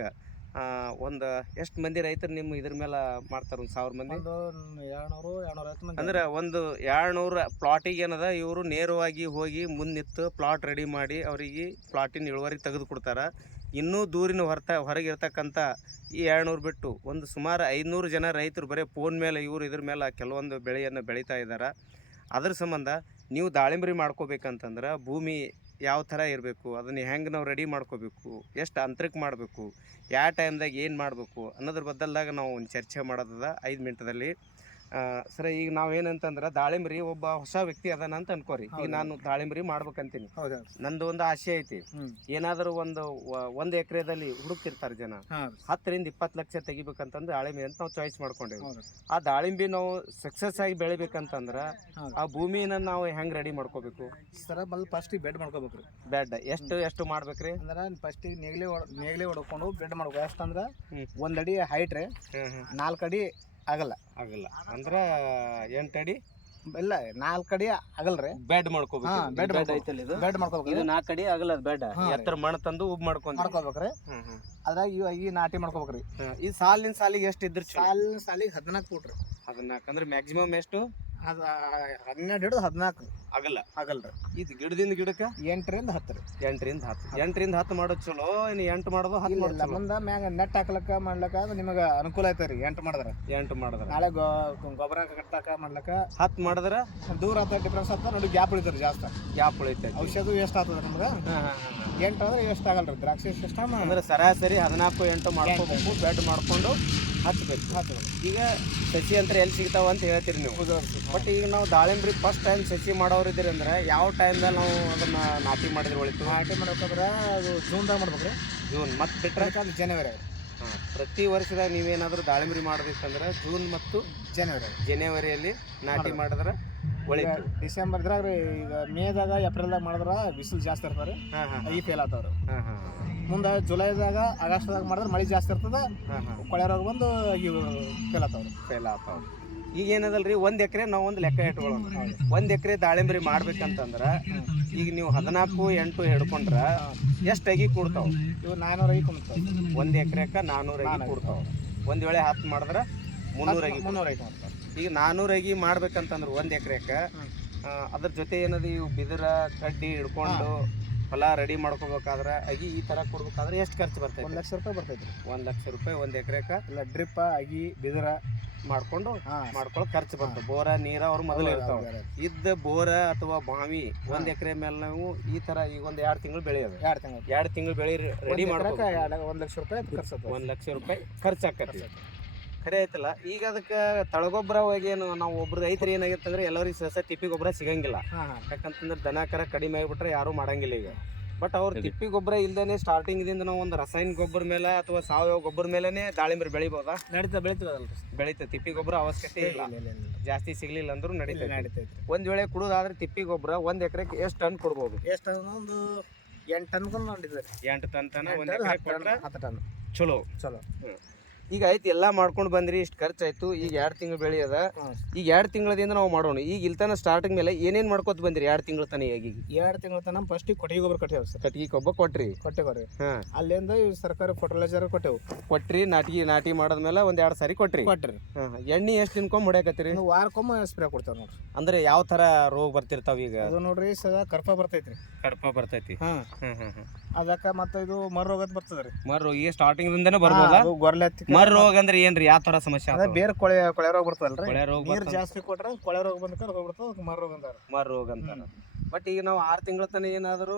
ಒಂದು ಎಷ್ಟು ಮಂದಿ ರೈತರು ನಿಮ್ಮ ಇದ್ರ ಮೇಲೆ ಮಾಡ್ತಾರೆ ಒಂದು ಸಾವಿರ ಮಂದಿ? ಎರಡ್ನೂರು ಎರಡ್ನೂರ ಮಂದಿ. ಅಂದ್ರೆ ಒಂದು ಏಳ್ನೂರ ಪ್ಲಾಟಿಗೆ ಏನದ ಇವರು ನೇರವಾಗಿ ಹೋಗಿ ಮುಂದಿತ್ತು ಪ್ಲಾಟ್ ರೆಡಿ ಮಾಡಿ ಅವರಿಗೆ ಪ್ಲಾಟಿನ ಇಳುವರಿ ತೆಗೆದು ಕೊಡ್ತಾರ. ಇನ್ನೂ ದೂರಿನ ಹೊರತ ಹೊರಗೆ ಇರ್ತಕ್ಕಂಥ ಈ ಏಳ್ನೂರು ಬಿಟ್ಟು ಒಂದು ಸುಮಾರು ಐದುನೂರು ಜನ ರೈತರು ಬರೀ ಫೋನ್ ಮೇಲೆ ಇವರು ಇದ್ರ ಮೇಲೆ ಕೆಲವೊಂದು ಬೆಳೆಯನ್ನು ಬೆಳೀತಾ ಇದ್ದಾರೆ ಅದ್ರ ಸಂಬಂಧ ನೀವು ದಾಳಿಂಬರಿ ಮಾಡ್ಕೋಬೇಕಂತಂದ್ರೆ ಭೂಮಿ ಯಾವ ಥರ ಇರಬೇಕು, ಅದನ್ನು ಹೆಂಗೆ ನಾವು ರೆಡಿ ಮಾಡ್ಕೋಬೇಕು, ಎಷ್ಟು ಅಂತರಕ್ಕೆ ಮಾಡಬೇಕು ಯಾವ ಟೈಮ್ದಾಗ ಏನು ಮಾಡಬೇಕು ಅನ್ನೋದ್ರ ಬದಲ್ದಾಗ ನಾವು ಒಂದು ಚರ್ಚೆ ಮಾಡೋದದ ಐದು ಮಿನಿಟದಲ್ಲಿ ಸರ್ ಈಗ ನಾವ್ ಏನಂತಂದ್ರ ದಾಳಿಂಬರಿ ಒಬ್ಬ ಹೊಸ ವ್ಯಕ್ತಿ ಅದಾನ ಅಂತ ಅನ್ಕೋರಿ. ಈಗ ನಾನು ದಾಳಿಂಬರಿ ಮಾಡ್ಬೇಕಂತೀನಿ. ಹೌದು. ನಂದು ಒಂದು ಆಸೆ ಐತಿ. ಏನಾದ್ರು ಒಂದು ಒಂದ್ ಎಕರೆದಲ್ಲಿ ಹುಡುಕ್ತಿರ್ತಾರೆ ಜನ. ಹತ್ತರಿಂದ ಇಪ್ಪತ್ ಲಕ್ಷ ತೆಗಿಬೇಕಂತಂದ್ರೆ ದಾಳಿಂಬೆ ಅಂತ ನಾವು ಚಾಯ್ಸ್ ಮಾಡ್ಕೊಂಡೇವಿ. ಆ ದಾಳಿಂಬೆ ನಾವು ಸಕ್ಸಸ್ ಆಗಿ ಬೆಳಿಬೇಕಂತಂದ್ರ. ಆ ಭೂಮಿನ ನಾವು ಹೆಂಗ್ ರೆಡಿ ಮಾಡ್ಕೋಬೇಕು? ಸರ ಬಲ್ ಫಸ್ಟ್ ಬೆಡ್ ಮಾಡ್ಕೋಬೇಕು ಬೆಡ್ ಎಷ್ಟು ಎಷ್ಟು ಮಾಡ್ಬೇಕ್ರಿ? ಅಂದ್ರ ಫಸ್ಟ್ ನೇಗ್ಲೆ ನೇಗ್ಲೆ ಹೊಡ್ಕೊಂಡು ಬೆಡ್ ಮಾಡ್ಬೇಕು ಎಷ್ಟಂದ್ರ. ಒಂದ್ ಅಡಿ ಹೈಟ್ ರೀ. ನಾಲ್ಕು ಅಡಿ ಆಗಲ್ಲ. ಆಗಲ್ಲ. ಅಂದ್ರ ಎಂಟು ಅಡಿ? ಇಲ್ಲ ನಾಲ್ಕು ಅಡಿ ಆಗಲ್ರಿ ಬೆಡ್ ಮಾಡ್ಕೋಬೇಕು. ಹಾ, ಬೆಡ್ ಐತಲ್ಲ ಇದು? ಬೆಡ್ ಮಾಡ್ಕೋಬೇಕು ಇದು ನಾಲ್ಕು ಅಡಿ ಆಗಲ್ಲ ಬೆಡ್. ಎತ್ತರ ಮಣ್ಣು ತಂದು ಉಬ್ ಮಾಡ್ಕೊಂಡ್ ಮಾಡ್ಕೋಬೇಕ್ರಿ ಅದ್ರಾಗ ಇವ ಈ ನಾಟಿ ಮಾಡ್ಕೋಬೇಕ್ರಿ ಈ ಸಾಲಿನ ಸಾಲಿಗೆ ಎಷ್ಟು ಇದ್ರ ಸಾಲಿನ ಸಾಲಿಗೆ ಹದಿನಾಲ್ಕು ಫೂಟ್ ರೀ. ಹದಿನಾಲ್ಕು ಅಂದ್ರೆ ಮ್ಯಾಕ್ಸಿಮಮ್ ಎಷ್ಟು? ಅದ ಹನ್ನೆರಡು ಹಿಡಿದು ಹದಿನಾಲ್ಕು. ಆಗಲ್ಲ. ಆಗಲ್ರಿ. ಇದು ಗಿಡದಿಂದ ಗಿಡಕ್ಕೆ? ಎಂಟರಿಂದ ಹತ್ತು ರೀ ಎಂಟರಿಂದ ಹತ್ತು. ಎಂಟರಿಂದ ಹತ್ತು ಮಾಡೋದು ಚಲೋ ಇನ್ನು ಎಂಟು ಮಾಡೋದು ಹತ್ತು ಇಲ್ಲ ಮಾಡೋದು ಮುಂದ ಮ್ಯಾಗ ನೆಟ್ ಹಾಕ್ಲಕ್ಕ ಮಾಡ್ಲಕ್ಕ ಅದು ನಿಮಗೆ ಅನುಕೂಲ ಐತೆ ಎಂಟು ಮಾಡಿದ್ರೆ. ಎಂಟು ಮಾಡಿದ್ರೆ. ನಾಳೆ ಗೊ- ಗೊಬ್ಬರ ಕಟ್ಟಾಕ ಮಾಡ್ಲಕ್ಕ ಹತ್ತು ಮಾಡಿದ್ರೆ? ದೂರ ಆತ ಡಿಫ್ರೆನ್ಸ್ ಆಗ್ತದೆ ನೋಡಿ ಗ್ಯಾಪ್ ಉಳಿತಾರೆ ಜಾಸ್ತಿ. ಗ್ಯಾಪ್ ಉಳಿತೈತಿ. ಔಷಧ ವೇಸ್ಟ್ ಆಗ್ತದೆ ನಿಮ್ಗೆ? ಎಂಟು ಅಂದ್ರೆ ಆಗಲ್ಲ ಆಗಲ್ರಿ? ದ್ರಾಕ್ಷಿ ಸಿಸ್ಟಮ್ ಅಂದ್ರೆ ಸರಾಸರಿ ಹದಿನಾಲ್ಕು ಎಂಟು ಮಾಡ್ಕೋಬೇಕು ಬೆಡ್ ಮಾಡ್ಕೊಂಡು ಹಚ್ಬೇಕು ಈಗ ಸಸಿ ಅಂತ ಎಲ್ಲಿ ಸಿಗ್ತಾವ ಅಂತ ಹೇಳ್ತೀರಿ ನೀವು. ಬಟ್ ಈಗ ನಾವು ದಾಳಿಂಬ್ರಿ ಫಸ್ಟ್ ಟೈಮ್ ಸಸಿ ಮಾಡೋರು ಇದ್ದೀರಿ ಅಂದ್ರೆ ಯಾವ ಟೈಮ್ದಾಗ ನಾವು ಅದನ್ನ ನಾಟಿ ಮಾಡಿದ್ರೆ ಒಳಿತು ನಾಟಿ ಮಾಡ್ಬೇಕಂದ್ರೆ ಅದು ಜೂನ್ದಾಗ ಮಾಡ್ಬೇಕ್ರಿ. ಜೂನ್ ಮತ್ತೆ ಬಿಟ್ರೆ? ಬೇಕಾದ್ರೆ ಜನವರಿ ಪ್ರತಿ ವರ್ಷದಾಗ ನೀವೇನಾದ್ರೂ ದಾಳಿಂಬ್ರಿ ಮಾಡ್ಬೇಕಂದ್ರೆ ಜೂನ್ ಮತ್ತು ಜನವರಿ ಜನವರಿಯಲ್ಲಿ ನಾಟಿ ಮಾಡಿದ್ರೆ ಒಳಿತು ಡಿಸೆಂಬರ್ ಈಗ ಮೇದಾಗ ಏಪ್ರಿಲ್ದಾಗ ಮಾಡಿದ್ರೆ ಬಿಸಿಲು ಜಾಸ್ತಿ ಇರ್ತಾರೆ ಈ ಫೇಲ್ ಆಗ್ತಾವ್ರಿ. ಹಾ ಹಾ. ಮುಂದೆ ಜುಲೈದಾಗ ಆಗಸ್ಟ್ದಾಗ ಮಾಡಿದ್ರೆ ಮಳೆ ಜಾಸ್ತಿ ಇರ್ತದೆ. ಕೊಳೆ ರೋಗ ಬಂದು ಇವು ಫೇಲ್ ಆಗ್ತಾವ್ರಿ ಫೇಲ್ ಆಗ್ತಾವ ಈಗ ಏನದಲ್ರಿ ಒಂದ್ ಎಕರೆ ನಾವು ಒಂದು ಲೆಕ್ಕ ಇಟ್ಕೊಳ್ಳೋಣ. ಒಂದ್ ಎಕರೆ ದಾಳಿಂಬರಿ ಮಾಡ್ಬೇಕಂತಂದ್ರ ಈಗ ನೀವು ಹದಿನಾಲ್ಕು ಎಂಟು ಹಿಡ್ಕೊಂಡ್ರ ಎಷ್ಟು ಅಗಿ ಕೊಡ್ತಾವ? ಇವು ನಾನ್ನೂರ ಐದು ಕೊಡ್ತಾವ ಒಂದ್ ಎಕರೆಕ ನಾನೂರ ಅಗಿ ನಾನ್ನೂರು. ಕೊಡ್ತಾವ. ಒಂದ್ ವೇಳೆ ಹತ್ತು ಮಾಡಿದ್ರ ಮುನ್ನೂರ ಅಗಿ ಮುನ್ನೂರ ಐದು ಕೊಡ್ತಾವ. ಈಗ ನಾನೂರ ಅಗಿ ಮಾಡ್ಬೇಕಂತಂದ್ರ ಒಂದ್ ಎಕರೆಕ. ಅದ್ರ ಜೊತೆ ಏನದ ಇವು ಬಿದಿರ ಕಡ್ಡಿ ಹಿಡ್ಕೊಂಡು ಹೊಲ ರೆಡಿ ಮಾಡ್ಕೋಬೇಕಾದ್ರ ಅಗಿ ಈ ತರ ಕೊಡ್ಬೇಕಾದ್ರೆ ಎಷ್ಟು ಖರ್ಚು ಒಂದು ಬರ್ತೈತಿ ಲಕ್ಷ ರೂಪಾಯಿ ಬರ್ತೈತ್ರಿ ಒಂದು ಲಕ್ಷ ರೂಪಾಯಿ ಒಂದು ಎಕರೆಕ ಇಲ್ಲ ಡ್ರಿಪ್ ಅಗಿ ಬಿದಿರ ಮಾಡ್ಕೊಂಡು ಮಾಡ್ಕೊಳ್ಳೋ ಖರ್ಚು ಬರ್ತದೆ. ಬೋರ ನೀರ ಅವ್ರು ಮೊದಲು ಇರ್ತಾವ. ಇದ್ದ ಬೋರ ಅಥವಾ ಬಾವಿ ಒಂದ್ ಎಕರೆ ಮೇಲೆ ನಾವು ಈ ತರ ಈಗ ಒಂದ್ ಎರಡ್ ತಿಂಗಳು ಬೆಳೆಯೋದು. ಎರಡು ತಿಂಗಳು. ಎರಡ್ ತಿಂಗಳು ಬೆಳಿ ರೆಡಿ ಮಾಡ್ಬೇಕು ಒಂದು ಲಕ್ಷ ರೂಪಾಯಿ ಖರ್ಚು ಒಂದ್ ಲಕ್ಷ ರೂಪಾಯಿ ಖರ್ಚು ಆಕತಿ ಖರೆ ಐತಲ್ಲ ಈಗ ಅದಕ್ಕೆ ತಳಗೊಬ್ಬರ ಏನು ನಾವು ಒಬ್ರು ರೈತರು ಏನಾಗಿತ್ತು ಅಂದ್ರೆ ಎಲ್ಲರಿಗೂ ಸಸ ತಿಪ್ಪಿ ಗೊಬ್ಬರ ಸಿಗಂಗಿಲ್ಲ. ಯಾಕಂತಂದ್ರೆ ದನ ಕರ ಕಡಿಮೆ ಆಗಿಬಿಟ್ರೆ ಯಾರು ಮಾಡಂಗಿಲ್ಲ ಈಗ. ಬಟ್ ಅವ್ರ ತಿಪ್ಪಿ ಗೊಬ್ಬರ ಇಲ್ದೇನೆ ಸ್ಟಾರ್ಟಿಂಗ್ ದಿಂದ ನಾವು ಒಂದು ರಸಾಯನ ಗೊಬ್ಬರ ಮೇಲೆ ಅಥವಾ ಸಾವಯವ ಗೊಬ್ಬರ ಮೇಲೆನೆ ದಾಳಿಂಬೆ ಬೆಳಿಬೋದಾ? ನಡೀತಾ ಬೆಳಿತದಲ್ಲ ಬೆಳೀತದೆ. ತಿಪ್ಪಿ ಗೊಬ್ಬರ ಅವಶ್ಯಕತೆ ಇಲ್ಲ ಜಾಸ್ತಿ ಸಿಗ್ಲಿಲ್ಲ ಅಂದ್ರೂ ನಡೀತದೆ ನಡೀತೈತಿ. ಒಂದ್ ವೇಳೆ ಕುಡುದಾದ್ರೆ ತಿಪ್ಪಿ ಗೊಬ್ಬರ ಒಂದ್ ಎಕರೆಗೆ ಎಷ್ಟು ಟನ್ ಕೊಡ್ಬೋದು? ಎಷ್ಟು ಒಂದು ಎಂಟು ಟನ್ಕೊಂಡು ಮಾಡಿದ್ದಾರೆ ಎಂಟು ಟನ್ ತನ ಒಂದ್ ಎಕರೆ ಕೊಟ್ರೆ ಹತ್ತು ಟನ್. ಚಲೋ. ಚಲೋ. ಈಗ ಆಯ್ತು ಎಲ್ಲಾ ಮಾಡ್ಕೊಂಡು ಬಂದ್ರಿ ಇಷ್ಟು ಖರ್ಚಾಯ್ತು ಈಗ ಎರಡು ತಿಂಗಳು ಬೆಳೆ ಅದ. ಈಗ ಎರಡು ತಿಂಗಳದಿಂದ ನಾವು ಮಾಡೋಣ. ಈಗ ಇಲ್ತನ ಸ್ಟಾರ್ಟಿಂಗ್ ಮೇಲೆ ಏನೇನ್ ಮಾಡ್ಕೊತ ಬಂದ್ರಿ ಎರಡು ತಿಂಗಳ ತನ ಈಗ? ಎರಡು ತಿಂಗಳ ತನ ಫಸ್ಟ್ ಕೊಟ್ಟಿಗೆ ಗೊಬ್ಬರ ಕೊಟ್ಟೇವು ಸರ್. ಕಟ್ಟಿಗೆ ಕೊಬ್ಬ ಕೊಟ್ರಿ? ಕೊಟ್ಟೆ ಹಾ. ಅಲ್ಲಿಂದ ಸರ್ಕಾರ ಸರ್ಕಾರಿ ಫರ್ಟಿಲೈಸರ್ ಕೊಟ್ಟೆವು. ಕೊಟ್ರಿ ನಾಟಿ ನಾಟಿ ಮಾಡದ್ಮೇಲೆ ಒಂದ್ ಎರಡು ಸಾರಿ ಕೊಟ್ರಿ? ಕೊಟ್ರಿ. ಎಣ್ಣೆ ಎಷ್ಟು ದಿನಕ್ಕೊಮ್ಮೆ ಹೊಡ್ಯಾಕತ್ತೀರಿ? ಇನ್ನು ವಾರಕ್ಕೊಮ್ಮೆ ಸ್ಪ್ರೇ ಕೊಡ್ತೇವೆ ನೋಡ್ರಿ. ಅಂದ್ರೆ ಯಾವ ತರ ರೋಗ ಬರ್ತಿರ್ತಾವ ಈಗ? ಅದು ನೋಡ್ರಿ ಸದಾ ಕರ್ಪ ಬರ್ತೈತ್ರಿ. ಕರ್ಪ ಬರ್ತೈತಿ. ಹಾಂ. ಹ್ಮ್ ಹ್ಮ್ ಹ್ಮ್. ಅದಕ್ಕೆ ಮತ್ತೆ ಇದು ಮರ ರೋಗದ ಬರ್ತದೆ ರೀ. ಮರ ರೋಗ ಈ ಸ್ಟಾರ್ಟಿಂಗ್ ದಿಂದನೇ ಬರ್ಬೋದಾ ಅದು ಗೊರ್ಲೆ ಹತ್ತಿ ಮರ್ ರೋಗ ಅಂದ್ರೆ ಏನ್ರಿ? ಯಾವ ತರ ಸಮಸ್ಯೆ ಅದ? ಬೇರೆ ಕೊಳೆ ಕೊಳೆ ರೋಗ ಬರ್ತದಲ್ರಿ. ಕೊಳೆ ರೋಗ ನೀರ್ ಜಾಸ್ತಿ ಕೊಟ್ರೆ ಕೊಳೆ ರೋಗ ಬಂದಕ್ಕೆ ಹೋಗ್ಬಿಡ್ತದೆ ಅದಕ್ಕೆ ಮರ ರೋಗ ಅಂತಾರ. ಮರ ರೋಗ ಅಂತ ಬಟ್ ಈಗ ನಾವು ಆರು ತಿಂಗಳ ತನ ಏನಾದ್ರೂ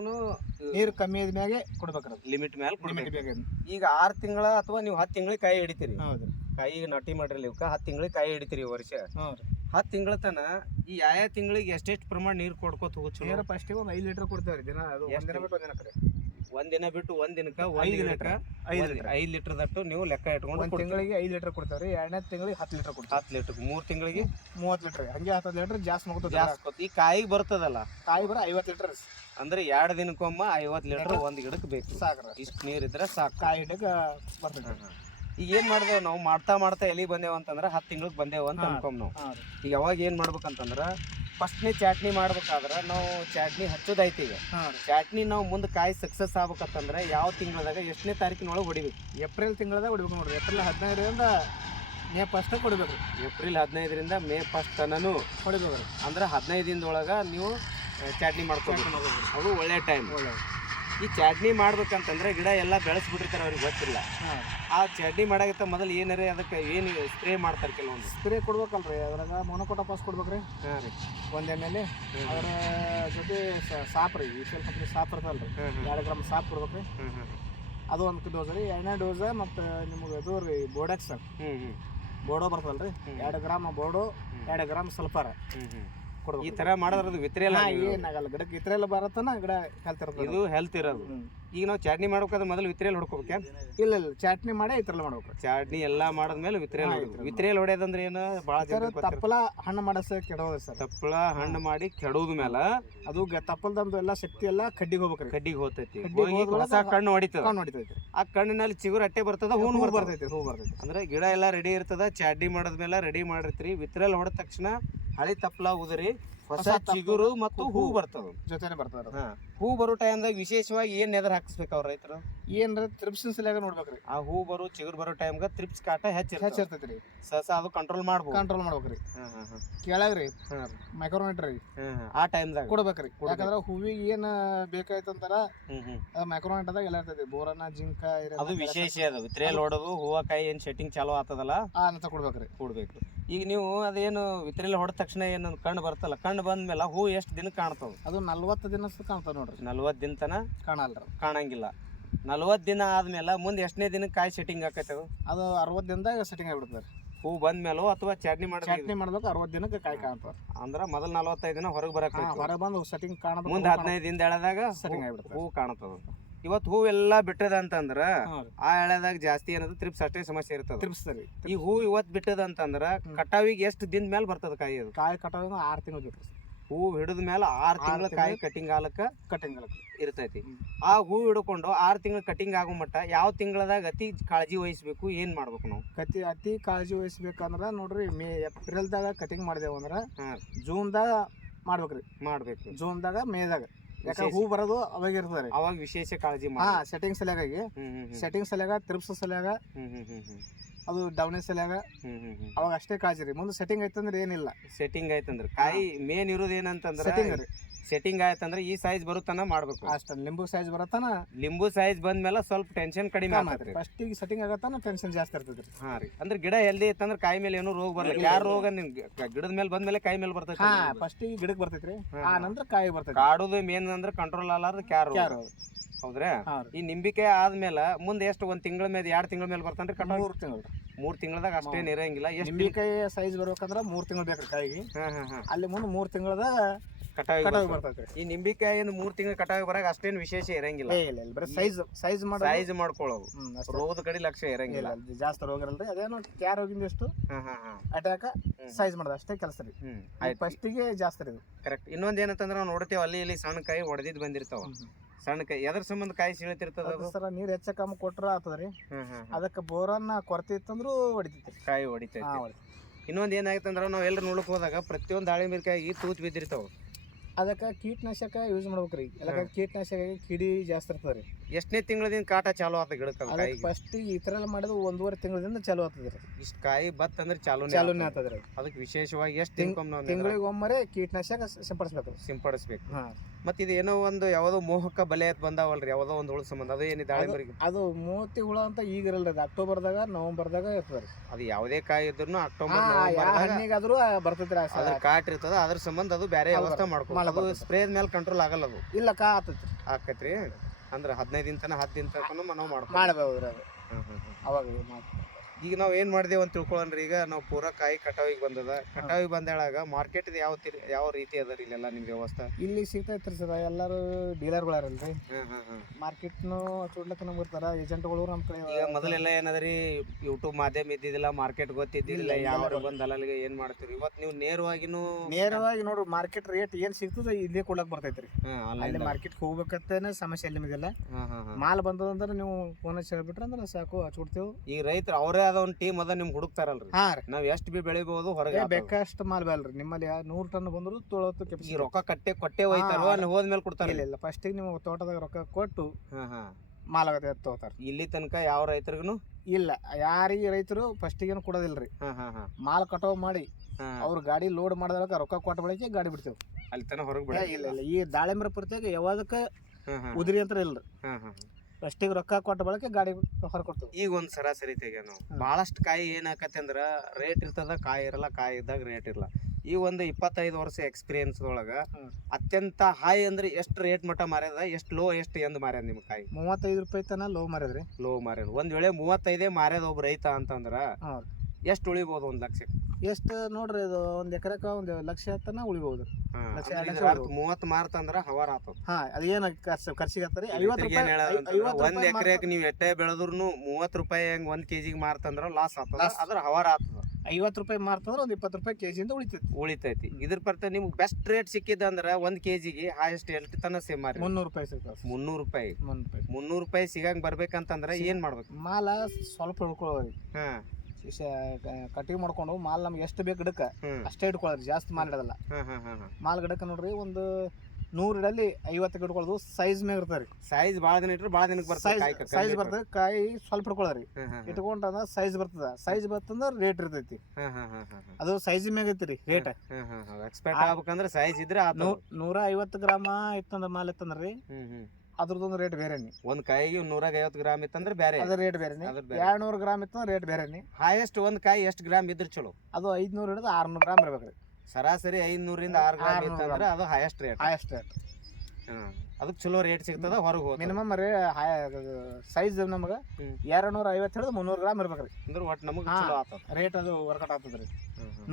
ನೀರು ಕಮ್ಮಿ ಇದ್ಮ್ಯಾಗೆ ಕೊಡ್ಬೇಕ್ರಿ ಲಿಮಿಟ್ ಮೇಲೆ ಕೊಡ್ಬೇಕು. ಈಗ ಆರು ತಿಂಗಳ ಅಥವಾ ನೀವು ಹತ್ತು ತಿಂಗಳಿಗೆ ಕಾಯಿ ಹಿಡಿತೀರಿ. ಹೌದು ಕಾಯಿ ನಾಟಿ ಮಾಡ್ರಿ ಇವಕ್ಕ ಹತ್ತು ತಿಂಗಳಿಗೆ ಕಾಯಿ ಹಿಡಿತೀರಿ ಈ ವರ್ಷ. ಹ್ಞೂ ರೀ. ಹತ್ತು ತಿಂಗಳ ತನ ಈ ಯಾವ ತಿಂಗಳಿಗೆ ಎಷ್ಟೆಷ್ಟು ಪ್ರಮಾಣ ನೀರು ಕೊಡ್ಕೋತ ಹೋಗೋ ಚಲೋ? ನೀರು ಫಸ್ಟಿಗೆ ಒಂದು ಐದು ಲೀಟರ್ ಕೊಡ್ತೇವೆ ರೀ ದಿನ ಅದು ಎಷ್ಟು? ಒಂದಿನ ಬಿಟ್ಟು ಒಂದಿನ ಕಡೆ. ಒಂದ್ ದಿನ ಬಿಟ್ಟು ಒಂದ್ ದಿನಕ್ಕ ಒಂದ್ ಐದು ಲೀಟರ್ ಐದು ಲೀಟರ್ ಐದ್ ಲೀಟರ್ ದಟ್ಟು ನೀವು ಲೆಕ್ಕ ಇಟ್ಕೊಂಡು ಒಂದು ತಿಂಗಳಿಗೆ ಐದು ಲೀಟರ್ ಕೊಡ್ತಾರೆ ಎರಡನೇ ತಿಂಗಳಿಗೆ ಹತ್ತು ಲೀಟರ್ ಕೊಡ್ತಾರೆ ಹತ್ತು ಲೀಟರ್ ಮೂರು ತಿಂಗಳಿಗೆ ಮೂವತ್ತು ಲೀಟರ್ ಹಂಗೆ ಹತ್ತು ಲೀಟರ್ ಜಾಸ್ತಿ ಮುಗ್ತದೆ ಜಾಸ್ತಿ. ಈ ಕಾಯಿಗೆ ಬರ್ತದಲ್ಲ? ಕಾಯಿ ಬರ ಐವತ್ತು ಲೀಟರ್ ಅಂದ್ರೆ ಎರಡು ದಿನಕ್ಕೊಮ್ಮ ಐವತ್ತು ಲೀಟರ್ ಒಂದು ಗಿಡಕ್ಕೆ ಬೇಕು. ಸಾಕ್ರ. ಇಷ್ಟು ನೀರಿದ್ರೆ ಇದ್ರೆ ಸಾಕು. ಕಾಯಿ ಗಿಡಕ್ಕೆ ಬರ್ತೈತೆ ಈಗ ಏನ್ ಮಾಡ್ದೇವ್ ನಾವು ಮಾಡ್ತಾ ಮಾಡ್ತಾ ಎಲ್ಲಿ ಬಂದೇವು ಅಂತಂದ್ರೆ ಹತ್ತು ತಿಂಗಳಿಗೆ ಬಂದೇವು ಅಂತ. ಅನ್ಕೊಂಡ್ ನಾವು. ಈಗ ಯಾವಾಗ ಏನ್ ಮಾಡ್ಬೇಕಂತಂದ್ರ ಫಸ್ಟ್ನೇ ಚಾಟ್ನಿ ಮಾಡ್ಬೇಕಾದ್ರೆ ನಾವು ಚಾಟ್ನಿ ಹಚ್ಚೋದೈತಿ ಈಗ ಚಾಟ್ನಿ ನಾವು ಮುಂದೆ ಕಾಯಿ ಸಕ್ಸಸ್ ಆಗ್ಬೇಕಂತಂದ್ರ ಯಾವ ತಿಂಗಳದಾಗ ಎಷ್ಟನೇ ತಾರೀಕಿನೊಳಗೆ ಹೊಡಿಬೇಕು? ಏಪ್ರಿಲ್ ತಿಂಗಳದಾಗ ಹೊಡಿಬೇಕು ನೋಡ್ರಿ. ಏಪ್ರಿಲ್ ಹದಿನೈದರಿಂದ ಮೇ ಫಸ್ಟ್ ಕೊಡ್ಬೇಕು ಏಪ್ರಿಲ್ ಹದಿನೈದರಿಂದ ಮೇ ಫಸ್ಟ್ ತನೂ ಹೊಡಿಬೇಕು ಅಂದ್ರೆ ಹದಿನೈದು ದಿನದೊಳಗ ನೀವು ಚಾಟ್ನಿ ಮಾಡ್ಕೊಬೇಕು. ಅದು ಒಳ್ಳೆ ಟೈಮ್ ಒಳ್ಳೆ. ಈ ಚಾಟ್ನಿ ಮಾಡ್ಬೇಕಂತಂದ್ರೆ ಗಿಡ ಎಲ್ಲ ಬೆಳೆಸ್ಬಿಟ್ಟಿರ್ತಾರೆ ಅವ್ರಿಗೆ ಗೊತ್ತಿಲ್ಲ. ಆ ಚಟ್ನಿ ಮಾಡಾಗಿತ್ತ ಮೊದಲು ಏನಾರ ಅದಕ್ಕೆ ಏನು ಸ್ಪ್ರೇ ಮಾಡ್ತಾರೆ ಕೆಲವೊಂದು. ಸ್ಪ್ರೇ ಕೊಡ್ಬೇಕಲ್ರಿ ಅದ್ರಾಗ ಮೊನಕೋಟ ಪಾಸ್ ಕೊಡ್ಬೇಕ್ರಿ. ಹಾಂ ರೀ. ಒಂದು ಎಂ ಎಲ್ ಅದರ ಜೊತೆ ಸಾಪ್ ರೀ ಈ ಸ್ವಲ್ಪ ಸಾಪ್ ಇರ್ತಲ್ರಿ ರೀ ಎರಡು ಗ್ರಾಮ್ ಸಾಪ್ ಕೊಡ್ಬೇಕ್ರಿ. ಅದು ಒಂದು ಡೋಸ್ ರೀ ಎರಡನೇ ಡೋಸ್ ಮತ್ತು ನಿಮಗೆ ಅದು ರೀ ಬೋಡಕ್ಸ್. ಬೋಡೋ ಬರ್ತಲ್ರಿ ಹ್ಮ್. ಎರಡು ಗ್ರಾಮ್ ಬೋಡೋ ಎರಡು ಗ್ರಾಮ್ ಸಲ್ಫರ್. ಈ ತರ ಮಾಡಿದ್ರೆ ಅದು ವಿತ್ರಿಯಲ್ಲ ಏನಾಗಲ್ಲ ಗಿಡಕ್ಕೆ ಇತ್ರೆಲ್ಲ ಬರತ್ತನ ಗಿಡ ಕಲ್ತಿರ್ತದೆ ಇದು ಹೆಲ್ತ್ ಇರೋದು. ಈಗ ನಾವು ಚಾಟ್ನಿ ಮಾಡ್ಬೇಕಾದ್ರೆ ಮೊದಲು ವಿತ್ರಿಯಲ್ ಹೊಡ್ಕೋಬೇಕ? ಇಲ್ಲ ಇಲ್ಲ ಚಾಟ್ನಿ ಮಾಡಿ ಇತ್ರಲ್ಲ ಮಾಡ್ಬೇಕು. ಚಾಟ್ನಿ ಎಲ್ಲ ಮಾಡಿದ್ಮೇಲೆ ವಿತ್ರಿಯಲ್ ಹಾ, ಹೊಡಿಬೇಕು ವಿತ್ರಿಯಲ್ ವಿತ್ರಿಯಲ್ ಹೊಡೆಯೋದಂದ್ರೆ ಏನು? ಭಾಳ ಜನ ತಪ್ಪಲ ಹಣ್ಣು ಮಾಡಸ ಕೆಡೋದು ಸರ್. ತಪ್ಪಲ ಹಣ್ಣು ಮಾಡಿ ಕೆಡೋದ್ ಮೇಲೆ ಅದು ತಪ್ಪಲ್ದಂದು ಎಲ್ಲ ಶಕ್ತಿ ಎಲ್ಲ ಕಡ್ಡಿಗೆ ಹೋಗ್ಬೇಕು ಕಡ್ಡಿಗೆ ಹೋಗ್ತೈತಿ. ಹೊಸ ಕಣ್ಣು ಹೊಡಿತದ. ಕಾಣ್ ಹೊಡಿತೈತಿ ಆ ಕಣ್ಣಿನಲ್ಲಿ ಚಿಗುರು ಅಟ್ಟೆ ಬರ್ತದ ಹೂನು ಹೂ ಬರ್ತೈತಿ ಹೂ ಬರ್ತೈತಿ. ಅಂದ್ರೆ ಗಿಡ ಎಲ್ಲ ರೆಡಿ ಇರ್ತದ ಚಾಟ್ನಿ ಮಾಡಿದ್ಮೇಲೆ ರೆಡಿ ಮಾಡಿರ್ತೀರಿ. ವಿತ್ರಿಯಲ್ ಹೊಡೆದ ತಕ್ಷಣ ಹಳಿ ತಪ್ಪಲ ಉದುರಿ ಹೊಸ ಚಿಗುರು ಮತ್ತು ಹೂ. ಬರ್ತದ ಜೊತೆನೆ ಬರ್ತದ ಹಾ. ಬರೋ ಟೈಮ್ದಾಗ ವಿಶೇಷವಾಗಿ ಏನ್ ನೆದರ್ ಹಾಕಿಸ್ಬೇಕು ಅವ್ರ ರೈತರು? ಏನ್ರ ತ್ರಿಪ್ಸಿನ ಸಲಿಯಾಗ ನೋಡ್ಬೇಕ್ರಿ. ಆ ಹೂ ಬರೋ ಚಿಗುರು ಬರೋ ಟೈಮ್ಗ ತ್ರಿಪ್ಸ್ ಕಾಟ ಹೆಚ್ಚ ಹೆಚ್ಚಿರ್ತೈತಿ ರೀ ಸಸ ಅದು ಕಂಟ್ರೋಲ್ ಮಾಡ್ಬೋದು. ಕಂಟ್ರೋಲ್ ಮಾಡ್ಬೇಕ್ರಿ. ಕೇಳಾಗ್ರಿ. ಮೈಕ್ರೋಮೀಟರ್ ರೀ. ಆ ಟೈಮ್ದಾಗ ಕೊಡ್ಬೇಕ್ರಿ. ಯಾಕಂದ್ರೆ ಹೂವಿಗೆ ಏನ್ ಹ್ಮ್ ಅದು ಮೈಕ್ರೋಮೀಟರ್ದಾಗ ಎಲ್ಲ ಇರ್ತೈತಿ. ಬೋರನ ಜಿಂಕ ಅದು ವಿಶೇಷ ಅದು. ವಿತ್ರೇಲ್ ಹೊಡೋದು ಹೂವ ಕಾಯಿ ಏನ್ ಸೆಟ್ಟಿಂಗ್ ಚಾಲೂ ಆತದಲ್ಲ ಆ ಅಂತ ಕೊಡ್ಬೇಕ್ರಿ. ಕೂಡ್ಬೇಕು. ಈಗ ನೀವು ಅದೇನು ವಿತ್ರೇಲ್ ಹೊಡೆದ ತಕ್ಷಣ ಏನು ಕಣ್ಣು ಬರ್ತಲ್ಲ ಕಣ್ಣು ಬಂದ ಮೇಲೆ ಹೂ ಎಷ್ಟು ದಿನ ಕಾಣ್ತದ ಅದು ನಲ್ವತ್ತು ದಿನ ಕಾಣ್ತದೆ ನೋಡ್ರಿ. ನಲ್ವತ್ತು ದಿನ ತನ ಕಾಣಲ್ರಿ. ಕಾಣಂಗಿಲ್ಲ. ನಲ್ವತ್ತು ದಿನ ಆದ್ಮೇಲೆ ಮುಂದೆ ಎಷ್ಟನೇ ದಿನ ಕಾಯಿ ಸೆಟ್ಟಿಂಗ್ ಆಕೈತೆ ಅದು? ಅದು ಅರವತ್ತು ದಿನದಾಗ ಸೆಟ್ಟಿಂಗ್ ಆಗಿಬಿಡ್ತಾರೆ ಹೂ ಬಂದ್ಮೇಲೋ ಅಥವಾ ಚಟ್ನಿ ಮಾಡಿ ಚಟ್ನಿ ಮಾಡ್ಬೇಕು ಅರವತ್ತು ದಿನಕ್ಕೆ ಕಾಯಿ ಕಾಣ್ತಾವ. ಅಂದ್ರೆ ಮೊದಲು ನಲವತ್ತೈದು ದಿನ ಹೊರಗೆ ಬರಕ್ ಹೊರಗೆ ಬಂದು ಸೆಟ್ಟಿಂಗ್ ಕಾಣ ಮುಂದೆ ಹದಿನೈದು ದಿನ ಎಳೆದಾಗ ಸೆಟ್ಟಿಂಗ್ ಆಗ್ಬಿಡ್ತಾರೆ ಹೂ ಕಾಣತದ ಇವತ್ತು ಹೂವೆಲ್ಲ ಬಿಟ್ಟದ ಅಂತಂದ್ರ ಆ ಎಳೆದಾಗ ಜಾಸ್ತಿ ಏನದ ತ್ರಿಪ್ಸ್ ಅಷ್ಟೇ ಸಮಸ್ಯೆ ಇರ್ತದ. ತಿರ್ಪಿಸ್ತಾರೆ ಈ ಹೂ ಇವತ್ತು ಬಿಟ್ಟದ ಅಂತಂದ್ರ ಕಟಾವಿಗೆ ಎಷ್ಟು ದಿನ ಮೇಲೆ ಬರ್ತದ ಕಾಯಿ ಅದು? ಕಾಯಿ ಕಟಾವಿನ ಆರು ತಿಂಗಳು ಬಿಟ್ಟು ಹೂ ಹಿಡಿದ ಮೇಲೆ ಆರು ತಿಂಗಳ ಕಾಯಿ ಕಟಿಂಗ್ ಆಲಕ್ಕ ಕಟಿಂಗ್ ಇರ್ತೈತಿ. ಆ ಹೂ ಹಿಡ್ಕೊಂಡು ಆರು ತಿಂಗಳ ಕಟಿಂಗ್ ಆಗೋ ಮಟ್ಟ ಯಾವ ತಿಂಗಳದಾಗ ಅತಿ ಕಾಳಜಿ ವಹಿಸ್ಬೇಕು ಏನ್ ಮಾಡ್ಬೇಕು ನಾವು? ಕತಿ ಅತಿ ಕಾಳಜಿ ವಹಿಸ್ಬೇಕಂದ್ರ ನೋಡ್ರಿ ಮೇ ಏಪ್ರಿಲ್ದಾಗ ಕಟಿಂಗ್ ಮಾಡಿದೆವು ಅಂದ್ರ ದಾಗ ಜೂನ್ದಾಗ ಮಾಡ್ಬೇಕ್ರಿ. ಮಾಡ್ಬೇಕು. ಜೂನ್ದಾಗ ಮೇದಾಗ. ಯಾಕಂದ್ರೆ ಹೂ ಬರೋದು ಅವಾಗ ಇರ್ತದೆ. ಅವಾಗ ವಿಶೇಷ ಕಾಳಜಿ ಹಾ ಸೆಟ್ಟಿಂಗ್ ಹ್ಮ್. ಸೆಟ್ಟಿಂಗ್ ಸಲಿಯಾಗ ತಿರುಪ್ಸೋ ಹ್ಮ್. ಅದು ಡೌನಿ ಹ್ಮ್. ಅವಾಗ ಅಷ್ಟೇ ಕಾಳಜಿ ರೀ. ಮುಂದೆ ಸೆಟ್ಟಿಂಗ್ ಐತಂದ್ರೆ ಏನಿಲ್ಲ. ಸೆಟ್ಟಿಂಗ್ ಆಯ್ತಂದ್ರೆ ಕಾಯಿ ಮೇನ್ ಇರೋದು ಏನಂತಂದ್ರೆ ಸೆಟ್ಟಿಂಗ್ ರೀ. ಸೆಟ್ಟಿಂಗ್ ಆಯ್ತಂದ್ರೆ ಈ ಸೈಜ್ ಬರುತ್ತನ ಮಾಡ್ಬೇಕು. ಅಷ್ಟ ಲಿಂಬು ಸೈಜ್ ಬರತ್ತಾನ? ಲಿಂಬು ಸೈಜ್ ಬಂದ್ಮೇಲೆ ಸ್ವಲ್ಪ ಟೆನ್ಷನ್ ಕಡಿಮೆ ಆಗತ್ತೆ. ಫಸ್ಟಿಗೆ ಸೆಟ್ಟಿಂಗ್ ಆಗತ್ತಾನ ಟೆನ್ಷನ್ ಜಾಸ್ತಿ ಇರ್ತೈತಿ ಹಾ ರೀ. ಅಂದ್ರೆ ಗಿಡ ಎಲ್ಲಿ ಇತ್ತಂದ್ರೆ ಕಾಯಿ ಮೇಲೆ ಏನೋ ರೋಗ ಬರಲ್ಲ. ಯಾರ ರೋಗ ನಿಮ್ ಗಿಡದ ಮೇಲೆ ಬಂದ್ಮೇಲೆ ಕಾಯಿ ಮೇಲೆ ಬರ್ತೈತಿ ಫಸ್ಟ್ ಈಗ ಗಿಡಕ್ಕೆ ಬರ್ತೈತ್ರಿ ಆ. ನಂತರ ಕಾಯಿ ಬರ್ತೈತಿ. ಕಾಡುದು ಮೇನ್ ಅಂದ್ರೆ ಕಂಟ್ರೋಲ್ ಅಲ್ಲಾರ್ದ ಕ್ಯಾರ್ ಹೌದ್ರಾ? ಹಾ ಈ ನಿಂಬಿಕೆ ಆದ್ಮೇಲೆ ಮುಂದೆ ಎಷ್ಟು ಒಂದ್ ತಿಂಗಳ ಮೇಲೆ ಎರಡ್ ತಿಂಗಳ ಮೇಲೆ ಬರ್ತಾನ್ರಿ ಕಂಟ್ರೋಲ್ ಮೂರು ತಿಂಗಳು ಮೂರ್ ತಿಂಗಳದಾಗ ಅಷ್ಟೇನ್ ಇರಂಗಿಲ್ಲ. ಎಷ್ಟು ನಿಂಬಿಕಾಯಿ ಸೈಜ್ ಬರ್ಬೇಕಂದ್ರ ಮೂರ್ ತಿಂಗಳು ಬೇಕು ಕಾಯಿಗೆ. ಅಲ್ಲಿ ಮುಂದೆ ಮೂರ್ ತಿಂಗಳದಾಗ ಕಟಾವ್ ಕಟಾವ್ ಬರ್ತೈತ್ರಿ ಈ ನಿಂಬಿಕಾಯಿ ಮೂರ್ ತಿಂಗಳ ಕಟಾವ್ ಬರಾಗ ಅಷ್ಟೇನು ವಿಶೇಷ ಇರಂಗಿಲ್ಲ. ಏ ಇಲ್ಲ ಇಲ್ಲ ಬರೀ ಸೈಜ್ ಸೈಜ್ ಮಾಡಿ ಸೈಜ್ ಮಾಡ್ಕೊಳ್ಳೋದು. ಹ್ಮ್ ಅಷ್ಟೇ. ರೋಗದ ಕಡೆ ಲಕ್ಷ ಇರಂಗಿಲ್ಲ. ಇಲ್ಲ, ಜಾಸ್ತಿ ರೋಗ ಇರಲ್ರಿ ಅದೇನೋ ಕ್ಯಾರ್ ಹೋಗಿಂದ ಎಷ್ಟು ಹಾ ಹಾ ಹಾ. ಅಟ್ಯಾಕ ಸೈಜ್ ಮಾಡೋದು ಅಷ್ಟೇ ಕೆಲಸ ರೀ. ಹ್ಮ್ ಆಯ್ತು. ಫಸ್ಟಿಗೆ ಜಾಸ್ತಿ ರೀ ಇದು. ಕರೆಕ್ಟ್ ಇನ್ನೊಂದ್ ಏನಂತಂದ್ರೆ ನಾವು ನೋಡ್ತೇವೆ ಅಲ್ಲಿ ಇಲ್ಲಿ ಸಣ್ಣ ಕಾಯಿ ಒಡೆದಿದ್ ಬಂದಿರ್ತಾವ. ಸಣ್ಣ ಕಾಯಿ ಎದ್ರ ಸಂಬಂಧ ಕಾಯಿ ಸೀಳ್ತಿರ್ತದ ಅದು? ಅದು ಸರ ನೀರ್ ಹೆಚ್ಚ ಕಮ್ಮಿ ಕೊಟ್ರ ಆತದ್ರಿ ಹ್ಮ್ ಹ್ಮ್ ಹ್ಮ್. ಅದಕ್ಕೆ ಬೋರನ್ನ ಕೊರತೆ ಇತ್ತಂದ್ರು ಹೊಡಿತೈತಿ ಕಾಯಿ ಹೊಡಿತೈತಿ ಇನ್ನೊಂದು ಹೊಡಿ ಇನ್ನೊಂದ್ ಏನಾಯ್ತಂದ್ರ ನಾವ್ ಎಲ್ಲರೂ ನೋಡಕ್ ಹೋದಾಗ ಪ್ರತಿಯೊಂದು ದಾಳಿಂಬೆ ಕಾಯಿ ತೂತ್ ಬಿದ್ದಿರ್ತಾವ. ಅದಕ್ಕೆ ಕೀಟನಾಶಕ ಯೂಸ್ ಮಾಡ್ಬೇಕ್ರಿ. ಅದಕ್ಕೆ ಕೀಟನಾಶಕ ಕಿಡಿ ಜಾಸ್ತಿ ಇರ್ತದ್ರಿ. ಎಷ್ಟನೇ ತಿಂಗಳದಿಂದ ಕಾಟ ಚಾಲು ಆತ ಗಿಡಕ್ಕೆ ಫಸ್ಟ್ ಈ ಥರ ಎಲ್ಲ ಮಾಡಿದ್ರೆ ಒಂದೂವರೆ ತಿಂಗಳಿಂದ ಚಾಲು ಆಗ್ತದ್ರಿ ಇಷ್ಟು ಕಾಯಿ ಬತ್ ಅಂದ್ರೆ ಚಾಲು ಚಾಲೂನೇ ಆಗ್ತದ್ರಿ ಅದಕ್ಕೆ ವಿಶೇಷವಾಗಿ ಎಷ್ಟು ತಿನ್ಕೊಂಡ್ ನಾವು ತಿಂಗಳಿಗೆ ಒಮ್ಮರೆ ಕೀಟನಾಶಕ ಸಿಂಪಡಿಸ್ಬೇಕು ಸಿಂಪಡಿಸ್ಬೇಕು. ಹಾ. ಮತ್ತು ಇದು ಏನೋ ಒಂದು ಯಾವುದೋ ಮೋಹಕ ಬಲೆ ಅಂತ ಬಂದಾವಲ್ರಿ ಯಾವುದೋ ಒಂದು ಹುಳ ಸಂಬಂಧ ಅದು ಏನಿದೆ ದಾಳಿಂಬರಿಗೆ ಅದು ಮೂವತ್ತಿ ಹುಳ ಅಂತ ಈಗ ಇರಲ್ಲ ಅದು ಅಕ್ಟೋಬರ್ದಾಗ ನವೆಂಬರ್ದಾಗ ರೀ. ಅದು ಯಾವುದೇ ಕಾಯಿ ಇದ್ರು ಅಕ್ಟೋಬರ್ ಹಣ್ಣಿಗಾದ್ರೂ ಬರ್ತೈತ್ರಿ ಅದ್ರ. ಕಾಟ್ ಇರ್ತದ ಅದ್ರ ಸಂಬಂಧ ಅದು ಬೇರೆ ವ್ಯವಸ್ಥೆ ಮಾಡ್ಕೊಂಡು ಮಾಡ್ಕೊ ಅದು ಸ್ಪ್ರೇದ ಸ್ಪ್ರೇ ಮೇಲೆ ಕಂಟ್ರೋಲ್ ಆಗಲ್ಲ ಅದು. ಇಲ್ಲ ಕಾ ಆತೈತ್ರಿ ಆಕೈತ್ರಿ ಅಂದ್ರೆ ಹದಿನೈದು ದಿನ ತನ ಹತ್ತು ದಿನ ತನಕ ನಾವು ಮಾಡ್ಬೋದು ಮಾಡಬಹುದು ಅದು. ಅವಾಗ ಇದು. ಈಗ ನಾವು ಏನು ಮಾಡಿದೇವ್ ಅಂತ ತಿಳ್ಕೊಳ್ಳೋಣ್ರಿ ಈಗ ನಾವು ಪೂರ ಕಾಯಿ ಕಟಾವಿಗೆ ಬಂದದ. ಕಟಾವಿಗೆ ಬಂದಾಗ ಮಾರ್ಕೆಟ್ ಯಾವ ಯಾವ ರೀತಿ ಅದ ರೀ ಇಲ್ಲೆಲ್ಲ ನಿಮ್ಗೆ ವ್ಯವಸ್ಥೆ? ಇಲ್ಲಿ ಸಿಗ್ತೈತ್ರಿ ಸರ್ ಎಲ್ಲರೂ ಡೀಲರ್ಗಳಾರಲ್ರಿ ಮಾರ್ಕೆಟ್ನು ಚೂಡ್ಲಕ್ಕ ನಮ್ಗೆ ಬರ್ತಾರ ಏಜೆಂಟ್ಗಳು ನಮ್ಮ ಕಡೆ ಈಗ ಮೊದಲೆಲ್ಲ ರೀ ಯೂಟ್ಯೂಬ್ ಮಾಧ್ಯಮ ಇದ್ದಿದ್ದಿಲ್ಲ ಮಾರ್ಕೆಟ್ ಗೊತ್ತಿದ್ದಿಲ್ಲ ಯಾವ ಬಂದು ಅಲ್ಲಿಗೆ ದಲಾಲಿಗೆ ಏನ್ ಮಾಡ್ತೀರಿ? ಇವತ್ತು ನೀವು ನೇರವಾಗಿನೂ ನೇರವಾಗಿ ನೋಡ್ರಿ ಮಾರ್ಕೆಟ್ ರೇಟ್ ಏನು ಸಿಗ್ತದ ಇಲ್ಲೇ ಕೊಡ್ಲಕ್ ಬರ್ತೈತ್ರಿ. ಅಲ್ಲಿ ಮಾರ್ಕೆಟ್ಗೆ ಹೋಗ್ಬೇಕಂತನೇ ಸಮಸ್ಯೆ ನಿಮಗೆಲ್ಲ. ಮಾಲ್ ಬಂದದಂದ್ರೆ ನೀವು ಫೋನ್ ಹಚ್ಚಿ ಹೇಳ್ಬಿಟ್ರೆ ಅಂದ್ರೆ ಸಾಕು ಹಚ್ಬಿಡ್ತೇವೆ ಈ ರೈತರು ಅವರೇ ಅದ ಒಂದ್ ಟೀಮ್ ಅದ ನಿಮ್ಗೆ ಹುಡುಕ್ತಾರಲ್ರಿ. ಹಾ ರೀ. ನಾವ್ ಎಷ್ಟ್ ಬಿ ಬೆಳಿಬಹುದು ಹೊರಗೆ ಬೇಕಷ್ಟು ಮಾಲ್ ಬೇಲ್ರಿ ನಿಮ್ಮಲ್ಲಿ ನೂರ್ ಟನ್ ಬಂದ್ರು ತೊಳತ್ತು ಈ ಕೆಪಾಸಿಟಿ ರೊಕ್ಕ ಕಟ್ಟೆ ಕೊಟ್ಟೆ ಹೋಯ್ತಾರ ಹಾ. ಅಲ್ಲಿ ಹೋದ್ಮೇಲೆ ಕೊಡ್ತಾರ ಇಲ್ಲ ಇಲ್ಲ. ಫಸ್ಟಿಗೆ ನೀವು ತೋಟದಾಗ ರೊಕ್ಕ ಕೊಟ್ಟು ಹಾ ಹಾ. ತಗೋತಾರ. ಇಲ್ಲಿ ತನಕ ಯಾವ ರೈತರಿಗೂ ಇಲ್ಲ ಯಾರಿಗೆ ರೈತರು ಫಸ್ಟ್ ಏನು ಕೊಡೋದಿಲ್ರಿ. ಹಾ ಹಾ ಹಾ. ಮಾಲ್ ಕಟಾವ್ ಮಾಡಿ ಹಾ. ಅವ್ರ ಗಾಡಿ ಲೋಡ್ ಮಾಡಿದಾಗ ರೊಕ್ಕ ಕೊಟ್ಟ ಬಳಕೆ ಗಾಡಿ ಬಿಡ್ತೇವೆ. ಅಲ್ಲಿ ತನಕ ಹೊರಗೆ ಬಿಡ ಇಲ್ಲ ಇಲ್ಲ. ಈ ದಾಳಿಂಬ್ರ ಪ್ರತ್ಯೇಕ ಯಾವ್ದಕ್ಕ ಹಾ ಹಾ. ಉದ್ರಿ ಅಂತ ಇಲ್ರಿ. ಹಾ ಹಾ. ಫಸ್ಟಿಗೆ ರೊಕ್ಕ ಕೊಟ್ಟ ಬಳಕ ಗಾಡಿ ಹೊರ ಕೊಡ್ತೇವೆ ಈಗ ಒಂದು ಸರಾಸರಿ ತೆಗೆ ನಾವು. ಬಹಳಷ್ಟು ಕಾಯಿ ಏನಾಕತ್ತೆ ಅಂದ್ರೆ ರೇಟ್ ಇರ್ತದ ಕಾಯಿ ಇರಲ್ಲ ಕಾಯಿ ಇದ್ದಾಗ ರೇಟ್ ಇರಲ್ಲ. ಈ ಒಂದು ಇಪ್ಪತ್ತೈದು ವರ್ಷ ಎಕ್ಸ್ಪೀರಿಯನ್ಸ್ ಒಳಗ ಅತ್ಯಂತ ಹೈ ಅಂದ್ರೆ ಎಷ್ಟು ರೇಟ್ ಮಟ್ಟ ಮಾರ್ಯದ ಎಷ್ಟು ಲೋ ಎಷ್ಟು ಎಂದು ಮಾರ್ಯದ ನಿಮ್ಮ ಕಾಯಿ? ಮೂವತ್ತೈದು ರೂಪಾಯಿ ತನ ಲೋ ಮಾರ್ಯದ್ರಿ. ಲೋ ಮಾರ್ಯದ. ಒಂದ್ ವೇಳೆ ಮೂವತ್ತೈದೇ ಮಾರ್ಯದ ಒಬ್ಬ ರೈತ ಅಂತಂದ್ರ ಎಷ್ಟು ಉಳಿಬಹುದು ಒಂದು ಲಕ್ಷ ಎಷ್ಟು ನೋಡ್ರಿ ಇದು ಒಂದ್ ಎಕರೆಕ ಒಂದ್ ಲಕ್ಷ ತನ ಉಳಿಬಹುದು. ಲಕ್ಷ, ಎರಡು ಲಕ್ಷ ಉಳಿಬೋದು. ಮೂವತ್ ಮಾರ್ತಂದ್ರ ಹವಾರ ಆತದ. ಹಾ ಅದೇನು ಖರ್ಚು ಖರ್ಚಿಗೆ ಹತ್ತರಿ? ಐವತ್ತು ರೂಪಾಯಿ ಐವತ್ತು ಒಂದ್ ರೂಪಾಯಿ ಎಕರೆಕ್ ನೀವ್ ಎಟ್ಟೆ ಬೆಳೆದ್ರು ಮೂವತ್ ರೂಪಾಯಿ ಹೆಂಗ್ ಒಂದ್ ಕೆಜಿಗೆ ಮಾರ್ತಂದ್ರ ಲಾಸ್ ಆತದ. Loss. ಅದ್ರ ಹವಾರ ಆತದ. ಐವತ್ತು ರೂಪಾಯಿ ಮಾರ್ತಂದ್ರೆ ಒಂದ್ ಇಪ್ಪತ್ತು ರೂಪಾಯಿ ಕೆಜಿಯಿಂದ ಉಳಿತೈತಿ. ಉಳಿತೈತಿ. ಇದ್ರ ಪರ್ತ ನಿಮ್ಗೆ ಬೆಸ್ಟ್ ರೇಟ್ ಸಿಕ್ಕಿದಂದ್ರ ಒಂದ್ ಕೆಜಿಗೆ ಹೈಯೆಸ್ಟ್ ಎಷ್ಟು ತನ ಸೇಮ್ ಮಾರಿ ಮುನ್ನೂರು ರೂಪಾಯಿ ಸಿಗ್ತಾವ ಮುನ್ನೂರು ರೂಪಾಯಿ. ಮುನ್ನೂರು ರೂಪಾಯಿ. ಮುನ್ನೂರು ರೂಪಾಯಿ ಸಿಗಂಗ್ ಬರ್ಬೇಕಂತಂದ್ರ ಏನ್ ಮಾಡ್ಬೇಕು? ಮಾಲ ಸ್ವಲ್ಪ ಉಳ್ಕೊಳ್ಳೋದು ಹಾ. ಕಟಿಂಗ್ ಮಾಡ್ಕೊಂಡು ಮಾಲ್ ನಮ್ಗೆ ಎಷ್ಟು ಬೇಕು ಗಿಡಕ್ಕೆ ಅಷ್ಟೇ ಇಟ್ಕೊಳ್ಳೋದು ಜಾಸ್ತಿ ಮಾಲ್ ಇಡೋದಲ್ಲ. ಮಾಲ್ ಗಿಡಕ್ಕೆ ನೋಡ್ರಿ ಒಂದು ನೂರು ಇಡಲ್ಲಿ ಐವತ್ತು ಇಟ್ಕೊಳ್ಳೋದು ಸೈಜ್ ಮ್ಯಾಗ ಇರ್ತಾರೆ ಸೈಜ್ ಭಾಳ ದಿನ ಇಟ್ಟರೆ ಭಾಳ ದಿನಕ್ಕೆ ಬರ್ತದೆ ಸೈಜ್ ಬರ್ತದೆ ಕಾಯಿ ಸ್ವಲ್ಪ ಇಟ್ಕೊಳ್ಳೋರಿ. ಇಟ್ಕೊಂಡ್ರ ಸೈಜ್ ಬರ್ತದ. ಸೈಜ್ ಬರ್ತಂದ್ರೆ ರೇಟ್ ಇರ್ತೈತಿ. ಅದು ಸೈಜ್ ಮ್ಯಾಗ ಐತಿ ರೇಟ್. ಎಕ್ಸ್ಪೆಕ್ಟ್ ಆಗ್ಬೇಕಂದ್ರೆ ಸೈಜ್ ಇದ್ರೆ ನೂರ ಐವತ್ತು ಗ್ರಾಮ ಇತ್ತಂದ್ರೆ ಮಾಲ್ ಇತ್ತಂದ್ರಿ ಅದ್ರದ್ದೊಂದು ರೇಟ್ ಬೇರೆನಿ ಒಂದ್ ಕಾಯಿಗೆ ನೂರಾಗ ಐವತ್ತು ಗ್ರಾಮ್ ಇತ್ತಂದ್ರೆ ಬೇರೆ ಅದ್ರ ರೇಟ್ ಬೇರೆ ಅದ್ರ ಬೇರೆ. ಎರಡ್ನೂರು ಗ್ರಾಮ್ ಇತ್ತಂದ್ರೆ ರೇಟ್ ಬೇರೆನಿ ಹೈಯೆಸ್ಟ್ ಒಂದ್ ಕಾಯಿ ಎಷ್ಟು ಗ್ರಾಮ್ ಇದ್ರೆ ಚಲೋ. ಅದು ಐದ್ನೂರು ಹಿಡಿದು ಆರ್ನೂರು ಗ್ರಾಮ್ ಇರ್ಬೇಕ್ರಿ ಸರಾಸರಿ ಐದ್ನೂರಿಂದ ಆರ್ ಗ್ರಾಮ್ ಆರ್ನೂರು ಇತ್ತಂದ್ರೆ ಅದು ಹೈಯೆಸ್ಟ್ ರೇಟ್ ಹೈಯೆಸ್ಟ್ ರೇಟ್ ಅದಕ್ಕೆ ಚಲೋ ರೇಟ್ ಸಿಗ್ತದ ಹೊರಗೆ ಮಿನಿಮಮ್ ರೇ ಸೈಜ್ ನಮಗೆ ಹ್ಮ್. ಎರಡು ನೂರ ಐವತ್ತು ಹಿಡಿದು ಮುನ್ನೂರು ಗ್ರಾಮ್ ಇರ್ಬೇಕ್ರಿ ಅಂದ್ರೆ ಒಟ್ಟು ನಮಗೆ ಹಾ. ಚಲೋ ಆತದ. ರೇಟ್ ಅದು ವರ್ಕೌಟ್ ಆಗ್ತದ್ರಿ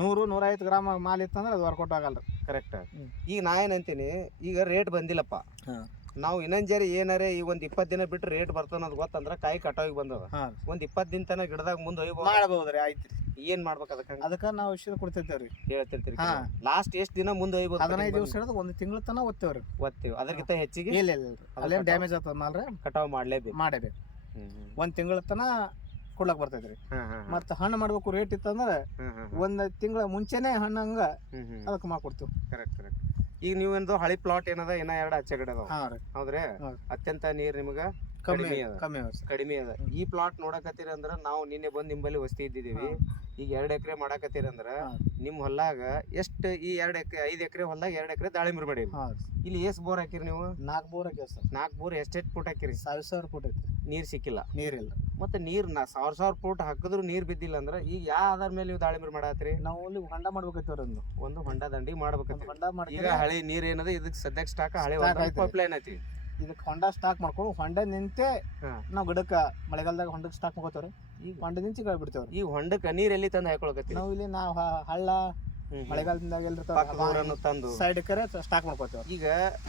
ನೂರು ನೂರೈವತ್ತು ಗ್ರಾಮ್ ಮಾಲ್ ಇತ್ತಂದ್ರೆ ಅದು ವರ್ಕೌಟ್ ಆಗಲ್ಲ ಕರೆಕ್ಟ್ ಹ್ಮ್. ಈಗ ನಾ ಏನಂತೀನಿ ಈಗ ರೇಟ್ ಬಂದಿಲ್ಲಪ್ಪ. ಹಾ. ನಾವು ಇನ್ನೊಂದ್ ಜರಿ ಏನಾರೇ ಈ ಒಂದ್ ಇಪ್ಪತ್ ದಿನ ಬಿಟ್ಟು ರೇಟ್ ಬರ್ತಾನ ಅನ್ನೋದು ಗೊತ್ತಂದ್ರ ಕಾಯಿ ಕಟಾವಿಗೆ ಬಂದದ. ಒಂದ್ ಇಪ್ಪತ್ತು ದಿನ ತನಕ ಗಿಡದಾಗ ಮುಂದೆ ಒಯ್ಬೋದು ಮಾಡಬಹುದ್ರಿ ಆಯ್ತು ಏನ್ ಮಾಡ್ಬೇಕು ಅದಕ್ಕ ಅದಕ್ಕ ನಾವು ಔಷಧ ಕೊಡ್ತಿರ್ತೇವ್ರಿ ಹೇಳ್ತಿರ್ತೀರಿ ಹಾ. ಲಾಸ್ಟ್ ಎಷ್ಟ್ ದಿನ ಮುಂದೆ ಹೋಗ್ಬೋದು ಹದಿನೈದು ದಿವಸ ಹಿಡಿದು ಒಂದು ತಿಂಗಳ ತನ ಒತ್ತೇವ್ರಿ ಓದ್ತೀವಿ. ಅದಕ್ಕಿಂತ ಹೆಚ್ಚಿಗೆ? ಇಲ್ಲ ಇಲ್ಲ ಅಲ್ಲೇನು ಡ್ಯಾಮೇಜ್ ಆಗ್ತದ ಮಾಲ್ರಿ? ಕಟಾವ್ ಮಾಡ್ಲೇಬೇಕು. ಮಾಡಬೇಕು ಒಂದ್ ತಿಂಗಳ ತನ ಕೊಡ್ಲಕ್ ಬರ್ತೈತ್ರಿ. ಮತ್ತೆ ಹಣ್ಣು ಮಾಡ್ಬೇಕು ರೇಟ್ ಇತ್ತಂದ್ರೆ ಒಂದ್. ತಿಂಗಳ ಮುಂಚೆನೆ ಹಣ್ಣು ಹಂಗ. ಅದಕ್ಕೆ ಮಾಡ್ಕೊಡ್ತೀವಿ. ಕರೆಕ್ಟ್ ಕರೆಕ್ಟ್ ಈಗ ನೀವೊಂದು ಹಳಿ ಪ್ಲಾಟ್ ಏನದ ಇನ್ನ ಎರಡು ಆಚೆ ಕಡೆ ಅದಾವ. ಹಾಂ ರೀ. ಹೌದ್ರಿ? ಅತ್ಯಂತ ನೀರ್ ನಿಮಗ ಕಮ್ಮಿ ಕಡಿಮೆ ಅದ. ಕಮ್ಮಿ ಅದ ಕಡಿಮೆ ಅದ. ಈ ಪ್ಲಾಟ್ ನೋಡಕತ್ತೀರ ಅಂದ್ರ ನಾವು ನಿನ್ನೆ ಬಂದ್ ನಿಂಬಲ್ಲಿ ವಸ್ತಿ ಇದ್ದಿದ್ದೀವಿ. ಈಗ ಎರಡ್ ಎಕರೆ ಮಾಡಾಕತ್ತೀರ ಅಂದ್ರ ಹಾ. ನಿಮ್ ಹೊಲ್ದಾಗ ಎಷ್ಟ್ ಈ ಎರಡ್ ಎಕರೆ ಐದ್ ಎಕರೆ ಹೊಲ್ದಾಗ ಎರಡ್ ಎಕರೆ ದಾಳಿಂಬ್ರಿ ಮಾಡಿ ಹಾಂ. ಇಲ್ಲಿ ಎಷ್ಟ್ ಬೋರ್ ಹಾಕಿರಿ ನೀವು? ನಾಲ್ಕು ಬೋರ್ ಹಾಕಿ ಸರ್. ನಾಲ್ಕ್ ಬೋರ್ ಎಷ್ಟೆಷ್ಟ್ ಫುಟ್ ಹಾಕಿರಿ? ಸಾವಿರ ಸಾವಿರ ಫುಟ್ ಐತಿ ನೀರ್ ಸಿಕ್ಕಿಲ್ಲ. ನೀರಿಲ್ಲ ಮತ್ತೆ ನೀರ್ ನಾ ಸಾವಿರ ಸಾವಿರ ಫುಟ್ ಹಾಕಿದ್ರು ನೀರ್ ಬಿದ್ದಿಲ್ಲ ಅಂದ್ರ ಈಗ ಯಾವ ಆಧಾರ ಮೇಲೆ ನೀವು ದಾಳಿಂಬ್ರಿ ಮಾಡಾತ್ರಿ? ನಾವು ಅಲ್ಲಿ ಹೊಂಡ ಮಾಡ್ಬೇಕೈತಿ ಒಂದು ಒಂದು ಹೊಂಡ ದಂಡಿ ಒಂದು ಹೊಂಡ ಮಾಡಿ ಈಗ ಹಳೆ ಹಳಿ ನೀರ್ ಏನದ ಇದಕ್ ಸದ್ಯಕ್ ಸ್ಟಾಕ್ ಹಳೆ Stock ಐತ್ರಿ. ಪೈಪ್ ಲೈನ್ ಐತಿ ಇದಕ್ಕೆ ಹೊಂಡ ಸ್ಟಾಕ್ ಮಾಡ್ಕೊಂಡು ಹೊಂಡ ನಿಂತೆ ಹಾ. ನಾವು ಗಿಡಕ್ಕೆ ಮಳೆಗಾಲದಾಗ ಹೊಂಡಕ್ಕೆ ಸ್ಟಾಕ್ ಮಾಡ್ಕೋತೇವ್ರಿ ಈಗ ಹೊಂಡ ನಿಂಚಿ ಕಳ್ಬಿಡ್ತೇವೆ ಬಿಡ್ತೇವ್ರಿ ಈ ಹೊಂಡಕ್ಕ ನೀರ್ ಎಲ್ಲಿ ತಂದು ಹಾಕೊಳಕತ್ತೀರಿ? ನಾವು ಇಲ್ಲಿ ನಾವು ಹಳ್ಳ ಮಳೆಗಾಲದಿಂದ ಊರನ್ನು ತಂದು. ಸೈಡ್ ಕರೆ ಸ್ಟಾಕ್ ಮಾಡ್ಕೋತೇವ್ರಿ. ಈಗ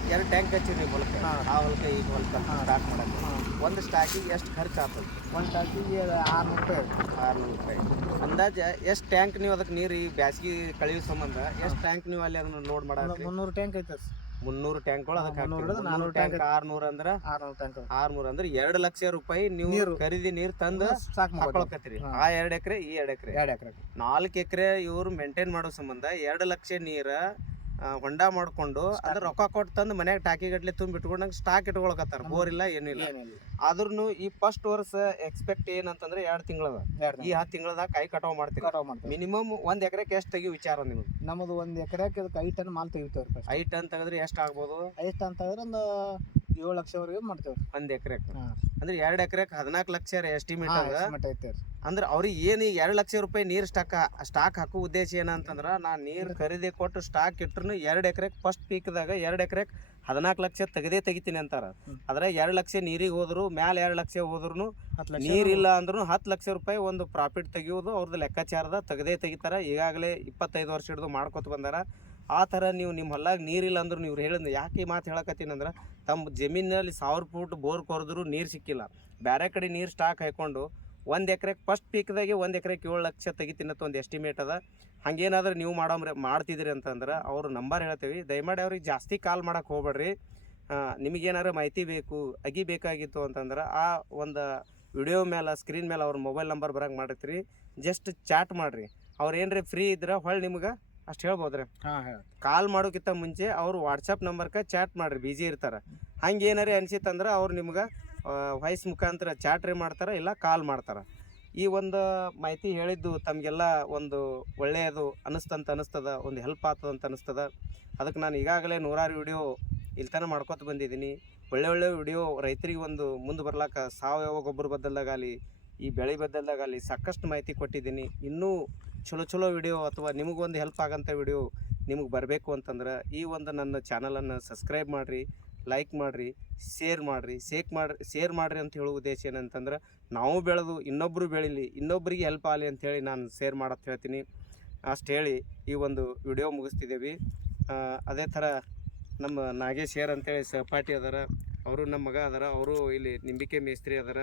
ಎರಡು ಟ್ಯಾಂಕ್ ಹಚ್ಚಿರಿ ನೀವು ಹೊಲಕ್ಕೆ. ಹಾ. ಆ ಹೊಲಕ್ಕೆ ಈ ಹೊಲಕ್ಕೆ. ಸ್ಟಾಕ್ ಮಾಡಕ್ಕೆ. ಒಂದು ಸ್ಟಾಕಿಗೆ ಎಷ್ಟು ಖರ್ಚು ಆಗ್ತದೆ ಒಂದು ಟಾಕಿಗೆ ಆರ್ನೂರು ರೂಪಾಯಿ ಆರ್ನೂರು ರೂಪಾಯಿ. ಅಂದಾಜ ಎಷ್ಟು ಟ್ಯಾಂಕ್ ನೀವು ಅದಕ್ಕೆ ನೀರು ಈ ಬ್ಯಾಸಗಿ ಕಳೆಯೋ ಸಂಬಂಧ ಎಷ್ಟು ಟ್ಯಾಂಕ್ ನೀವು ಅಲ್ಲಿ ಅದನ್ನ ಲೋಡ್ ಒಂದು ಮಾಡತ್ರಿ? ಮುನ್ನೂರು ಟ್ಯಾಂಕ್ ಐತೆ ಮುನ್ನೂರು ಟ್ಯಾಂಕ್ಗಳು ಅದಕ್ಕೆ ಮುನ್ನೂರು ಟ್ಯಾಂಕ್ ಆರ್ನೂರು ಅಂದ್ರೆ ಆರ್ನೂರು ಟ್ಯಾಂಕ್. ಆರ್ನೂರು ಅಂದ್ರೆ ಎರಡು ಲಕ್ಷ ರೂಪಾಯಿ ನೀವು. ಖರೀದಿ ನೀರ್ ತಂದು ಹಾಕೊಳಕತ್ತೀರಿ. ಆ ಎರಡು ಎಕರೆ ಈ ಎರಡು ಎಕರೆ. ಎರಡು ಎಕರೆ. ನಾಲ್ಕು ಎಕರೆ ಇವ್ರು ಮೇಂಟೈನ್ ಮಾಡೋ ಸಂಬಂಧ ಎರಡು ಲಕ್ಷ ನೀರ ಹೊಂಡ ಮಾಡ್ಕೊಂಡು ಅಂದ್ರೆ ರೊಕ್ಕ ಕೊಟ್ಟು ತಂದು ಮನ್ಯಾಗ ಟಾಕಿ ಗಟ್ಲೆ ತುಂಬಿ ಇಟ್ಕೊಂಡಂಗೆ ಸ್ಟಾಕ್ ಇಟ್ಕೊಳಕತ್ತಾರ ಬೋರ್ ಇಲ್ಲ ಏನೂ ಇಲ್ಲ. ಏನಿಲ್ಲ. ಆದ್ರೂ ಈ ಫಸ್ಟ್ ವರ್ಷ ಎಕ್ಸ್ಪೆಕ್ಟ್ ಏನಂತಂದ್ರೆ ಎರಡ್ ತಿಂಗಳದ. ಎರಡು ಈ ಹತ್ತು ತಿಂಗಳದಾಗ ಕಾಯಿ ಕಟಾವ್ ಮಾಡ್ತೀವಿ. ಮಿನಿಮಮ್ ಒಂದ್ ಎಕರೆಗೆ ಎಷ್ಟು ತೆಗಿ ವಿಚಾರ ನಿಮ್ಗೆ ನಮ್ಮದು ಒಂದ್ ಎಕರೆಗೆ ಅದಕ್ಕೆ ಐದು ಟನ್ ಮಾಲ್ ತೆಗಿತೇವ್ರಿ ಐದು ಟನ್ ತೆಗೆದ್ರೆ ಎಷ್ಟು ಆಗ್ಬೋದು? ಐದು ಟನ್ ತೆಗೆದ್ರೆ ಒಂದು ಏಳು ಲಕ್ಷವರೆಗೆ ಮಾಡ್ತೇವೆ ಒಂದು ಎಕರೆ ಹಾಂ. ಅಂದ್ರೆ ಎರಡು ಎಕರೆಕ್ ಹದಿನಾಲ್ಕು ಲಕ್ಷ ಎಸ್ಟಿಮೇಟ್ ಅದ. ಅಂದ್ರೆ ಅವ್ರಿಗೆ ಏನು ಈಗ ಎರಡು ಲಕ್ಷ ರೂಪಾಯಿ ನೀರು ಸ್ಟಾಕ್ ಸ್ಟಾಕ್ ಹಾಕೋ ಉದ್ದೇಶ ಏನಂತಂದ್ರೆ ನಾ ನೀರು ಖರೀದಿ ಕೊಟ್ಟು ಸ್ಟಾಕ್ ಇಟ್ರು ಎರಡು ಎಕರೆಕ್ ಫಸ್ಟ್ ಪೀಕ್ದಾಗ ಎರಡು ಎಕರೆಕ್ ಹದಿನಾಲ್ಕು ಲಕ್ಷ ತೆಗೆದೇ ತೆಗಿತೀನಿ ಅಂತಾರ. ಅದ್ರ ಎರಡು ಲಕ್ಷ ನೀರಿಗೆ ಹೋದ್ರು ಮ್ಯಾಲ ಎರಡು ಲಕ್ಷ ಹೋದ್ರು ಹತ್ತು ಲಕ್ಷ ನೀರಿಲ್ಲ ಅಂದ್ರೂ ಹತ್ತು ಲಕ್ಷ ರೂಪಾಯಿ ಒಂದು ಪ್ರಾಫಿಟ್ ತೆಗಿಯೋದು ಅವ್ರದ್ದು ಲೆಕ್ಕಾಚಾರದ ತೆಗೆದೇ ತೆಗಿತಾರ. ಈಗಾಗಲೇ ಇಪ್ಪತ್ತೈದು ವರ್ಷ ಹಿಡಿದು ಮಾಡ್ಕೊತ ಬಂದಾರ. ಆ ಥರ ನೀವು ನಿಮ್ಮ ಹೊಲಾಗ ನೀರಿಲ್ಲ ಅಂದ್ರೆ ನೀವು ಹೇಳಿದ್ನ, ಯಾಕೆ ಈ ಮಾತು ಹೇಳಕತ್ತೀನಿ ಅಂದ್ರೆ ತಮ್ಮ ಜಮೀನಲ್ಲಿ ಸಾವಿರ ಫೂಟ್ ಬೋರ್ ಕೊರೆದ್ರು ನೀರು ಸಿಕ್ಕಿಲ್ಲ. ಬೇರೆ ಕಡೆ ನೀರು ಸ್ಟಾಕ್ ಹಾಕ್ಕೊಂಡು ಒಂದು ಎಕರೆಗೆ ಫಸ್ಟ್ ಪೀಕ್ದಾಗೆ ಒಂದು ಎಕರೆಗೆ ಏಳು ಲಕ್ಷ ತೆಗಿತೀನತ್ತು ಒಂದು ಎಸ್ಟಿಮೇಟ್ ಅದ. ಹಾಗೇನಾದ್ರೂ ನೀವು ಮಾಡೋ ಮಾಡ್ತಿದ್ರಿ ಅಂತಂದ್ರೆ ಅವ್ರ ನಂಬರ್ ಹೇಳ್ತೀವಿ. ದಯಮಾಡಿ ಅವ್ರಿಗೆ ಜಾಸ್ತಿ ಕಾಲ್ ಮಾಡೋಕೆ ಹೋಗ್ಬೇಡ್ರಿ. ನಿಮಗೇನಾರು ಮಾಹಿತಿ ಬೇಕು, ಅಗಿ ಬೇಕಾಗಿತ್ತು ಅಂತಂದ್ರೆ ಆ ಒಂದು ವಿಡಿಯೋ ಮೇಲೆ ಸ್ಕ್ರೀನ್ ಮೇಲೆ ಅವ್ರ ಮೊಬೈಲ್ ನಂಬರ್ ಬರಂಗೆ ಮಾಡಿರ್ತೀರಿ. ಜಸ್ಟ್ ಚಾಟ್ ಮಾಡಿರಿ. ಅವ್ರು ಏನರೇ ಫ್ರೀ ಇದ್ರೆ ಹೊಳ್ಳಿ ನಿಮ್ಗೆ ಅಷ್ಟು ಹೇಳ್ಬೋದ್ರಿ. ಹಾಂ ಹೇಳಿ. ಕಾಲ್ ಮಾಡೋಕ್ಕಿಂತ ಮುಂಚೆ ಅವ್ರು ವಾಟ್ಸಪ್ ನಂಬರ್ಗೆ ಚಾಟ್ ಮಾಡ್ರಿ ಬಿಜಿ ಇರ್ತಾರೆ. ಹಂಗೆ ಏನಾರೇ ಅನ್ಸಿತ್ತಂದ್ರೆ ಅವ್ರು ನಿಮ್ಗೆ ವಾಯ್ಸ್ ಮುಖಾಂತರ ಚಾಟ್ ರೀ ಮಾಡ್ತಾರೆ ಇಲ್ಲ ಕಾಲ್ ಮಾಡ್ತಾರೆ. ಈ ಒಂದು ಮಾಹಿತಿ ಹೇಳಿದ್ದು ತಮಗೆಲ್ಲ ಒಂದು ಒಳ್ಳೆಯದು ಅನಿಸ್ತಂತ ಅನಿಸ್ತದ ಒಂದು ಹೆಲ್ಪ್ ಆಗ್ತದ ಅಂತ ಅನಿಸ್ತದ. ಅದಕ್ಕೆ ನಾನು ಈಗಾಗಲೇ ನೂರಾರು ವಿಡಿಯೋ ಇಲ್ತನ ತನಕ ಮಾಡ್ಕೊತ ಬಂದಿದ್ದೀನಿ. ಒಳ್ಳೆ ಒಳ್ಳೆ ವಿಡಿಯೋ ರೈತರಿಗೆ ಒಂದು ಮುಂದೆ ಬರ್ಲಾಕ ಸಾವಯವ ಗೊಬ್ಬರ ಬದಲ್ದಾಗಲಿ ಈ ಬೆಳೆ ಬದಲ್ದಾಗಲಿ ಸಾಕಷ್ಟು ಮಾಹಿತಿ ಕೊಟ್ಟಿದ್ದೀನಿ. ಇನ್ನೂ ಚಲೋ ಚಲೋ ವಿಡಿಯೋ ಅಥವಾ ನಿಮಗೊಂದು ಹೆಲ್ಪ್ ಆಗೋಂಥ ವಿಡಿಯೋ ನಿಮಗೆ ಬರಬೇಕು ಅಂತಂದ್ರೆ ಈ ಒಂದು ನನ್ನ ಚಾನಲನ್ನು ಸಬ್ಸ್ಕ್ರೈಬ್ ಮಾಡಿರಿ ಲೈಕ್ ಮಾಡಿರಿ ಶೇರ್ ಮಾಡಿರಿ ಸೇಕ್ ಮಾಡ್ರಿ ಶೇರ್ ಮಾಡಿರಿ ಅಂತ ಹೇಳೋ ಉದ್ದೇಶ ಏನಂತಂದ್ರೆ ನಾವು ಬೆಳೆದು ಇನ್ನೊಬ್ಬರು ಬೆಳೀಲಿ ಇನ್ನೊಬ್ಬರಿಗೆ ಹೆಲ್ಪ್ ಆಗಲಿ ಅಂಥೇಳಿ ನಾನು ಶೇರ್ ಮಾಡತ್ತ ಹೇಳ್ತೀನಿ. ಅಷ್ಟು ಹೇಳಿ ಈ ಒಂದು ವಿಡಿಯೋ ಮುಗಿಸ್ತಿದ್ದೀವಿ ಅದೇ ಥರ ನಮ್ಮ ನಾಗೇಶ್ ಶೇರ್ ಅಂತೇಳಿ ಸಹಪಾಠಿ ಅದಾರ, ಅವರು ನಮ್ಮ ಮಗ ಅದಾರ, ಅವರು ಇಲ್ಲಿ ನಿಂಬಿಕೆ ಮೇಸ್ತ್ರಿ ಅದಾರ,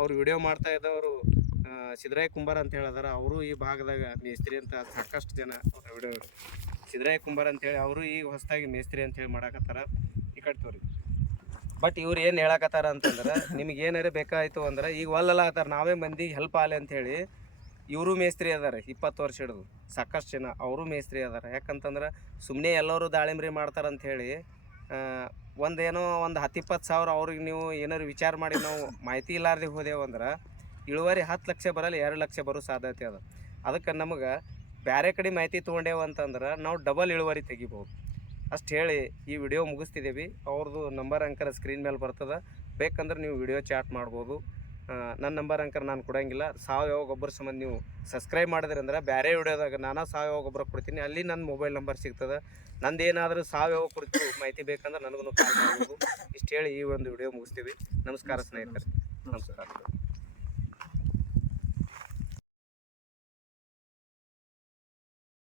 ಅವ್ರು ವಿಡಿಯೋ ಮಾಡ್ತಾ ಇದ್ದವರು ಸಿದ್ದರಾಯ ಕುಂಬಾರ ಅಂತ ಹೇಳಿದಾರ. ಅವರು ಈ ಭಾಗದಾಗ ಮೇಸ್ತ್ರಿ ಅಂತ ಸಾಕಷ್ಟು ಜನ ಸಿದ್ದರಾಯ ಕುಂಬಾರ ಅಂತೇಳಿ ಅವರು ಈಗ ಹೊಸದಾಗಿ ಮೇಸ್ತ್ರಿ ಅಂತೇಳಿ ಮಾಡಾಕತ್ತಾರ. ಈ ಕಡೆ ಬಟ್ ಇವ್ರು ಏನು ಹೇಳಕತ್ತಾರ ಅಂತಂದ್ರೆ, ನಿಮ್ಗೆ ಏನಾರ ಬೇಕಾಯ್ತು ಅಂದ್ರೆ, ಈಗ ಒಲ್ಲಲ್ಲ ಆತಾರ, ನಾವೇ ಮಂದಿಗೆ ಹೆಲ್ಪ್ ಆಗಲಿ ಅಂಥೇಳಿ ಇವರು ಮೇಸ್ತ್ರಿ ಅದಾರೆ ಇಪ್ಪತ್ತು ವರ್ಷ ಹಿಡಿದು. ಸಾಕಷ್ಟು ಜನ ಅವರು ಮೇಸ್ತ್ರಿ ಅದಾರೆ. ಯಾಕಂತಂದ್ರೆ ಸುಮ್ಮನೆ ಎಲ್ಲರೂ ದಾಳಿಂಬ್ರಿ ಮಾಡ್ತಾರಂಥೇಳಿ ಒಂದೇನೋ ಒಂದು ಹತ್ತಿಪ್ಪತ್ತು ಸಾವಿರ ಅವ್ರಿಗೆ ನೀವು ಏನಾರು ವಿಚಾರ ಮಾಡಿ ನಾವು ಮಾಹಿತಿ ಇಲ್ಲಾರ್ದೆ ಹೋದೆವು ಅಂದ್ರೆ ಇಳುವರಿ ಹತ್ತು ಲಕ್ಷ ಬರಲ್ಲ ಎರಡು ಲಕ್ಷ ಬರೋ ಸಾಧ್ಯತೆ ಅದ. ಅದಕ್ಕೆ ನಮಗೆ ಬೇರೆ ಕಡೆ ಮಾಹಿತಿ ತೊಗೊಂಡೇವು ಅಂತಂದ್ರೆ ನಾವು ಡಬಲ್ ಇಳುವರಿ ತೆಗಿಬೋದು. ಅಷ್ಟು ಹೇಳಿ ಈ ವಿಡಿಯೋ ಮುಗಿಸ್ತಿದ್ದೀವಿ ಅವ್ರದ್ದು ನಂಬರ್ ಅಂಕರ್ ಸ್ಕ್ರೀನ್ ಮೇಲೆ ಬರ್ತದೆ. ಬೇಕಂದ್ರೆ ನೀವು ವಿಡಿಯೋ ಚಾಟ್ ಮಾಡ್ಬೋದು. ನನ್ನ ನಂಬರ್ ಅಂಕರ್ ನಾನು ಕೊಡೋಂಗಿಲ್ಲ. ಸಾವಯವ ಗೊಬ್ಬರ ಸಂಬಂಧ ನೀವು ಸಬ್ಸ್ಕ್ರೈಬ್ ಮಾಡಿದ್ರಿ ಅಂದ್ರೆ ಬೇರೆ ವಿಡಿಯೋದಾಗ ನಾನು ಸಾವಯವ ಗೊಬ್ಬರ ಕೊಡ್ತೀನಿ. ಅಲ್ಲಿ ನನ್ನ ಮೊಬೈಲ್ ನಂಬರ್ ಸಿಗ್ತದೆ. ನಂದೇನಾದರೂ ಸಾವಯವ ಕುರಿತು ಮಾಹಿತಿ ಬೇಕಂದ್ರೆ ನನಗೂ ಕಾಲ್ ಮಾಡ್ಬೋದು. ಇಷ್ಟು ಹೇಳಿ ಈ ಒಂದು ವಿಡಿಯೋ ಮುಗಿಸ್ತೀವಿ. ನಮಸ್ಕಾರ ಸ್ನೇಹಿತರೆ. ನಮಸ್ಕಾರ.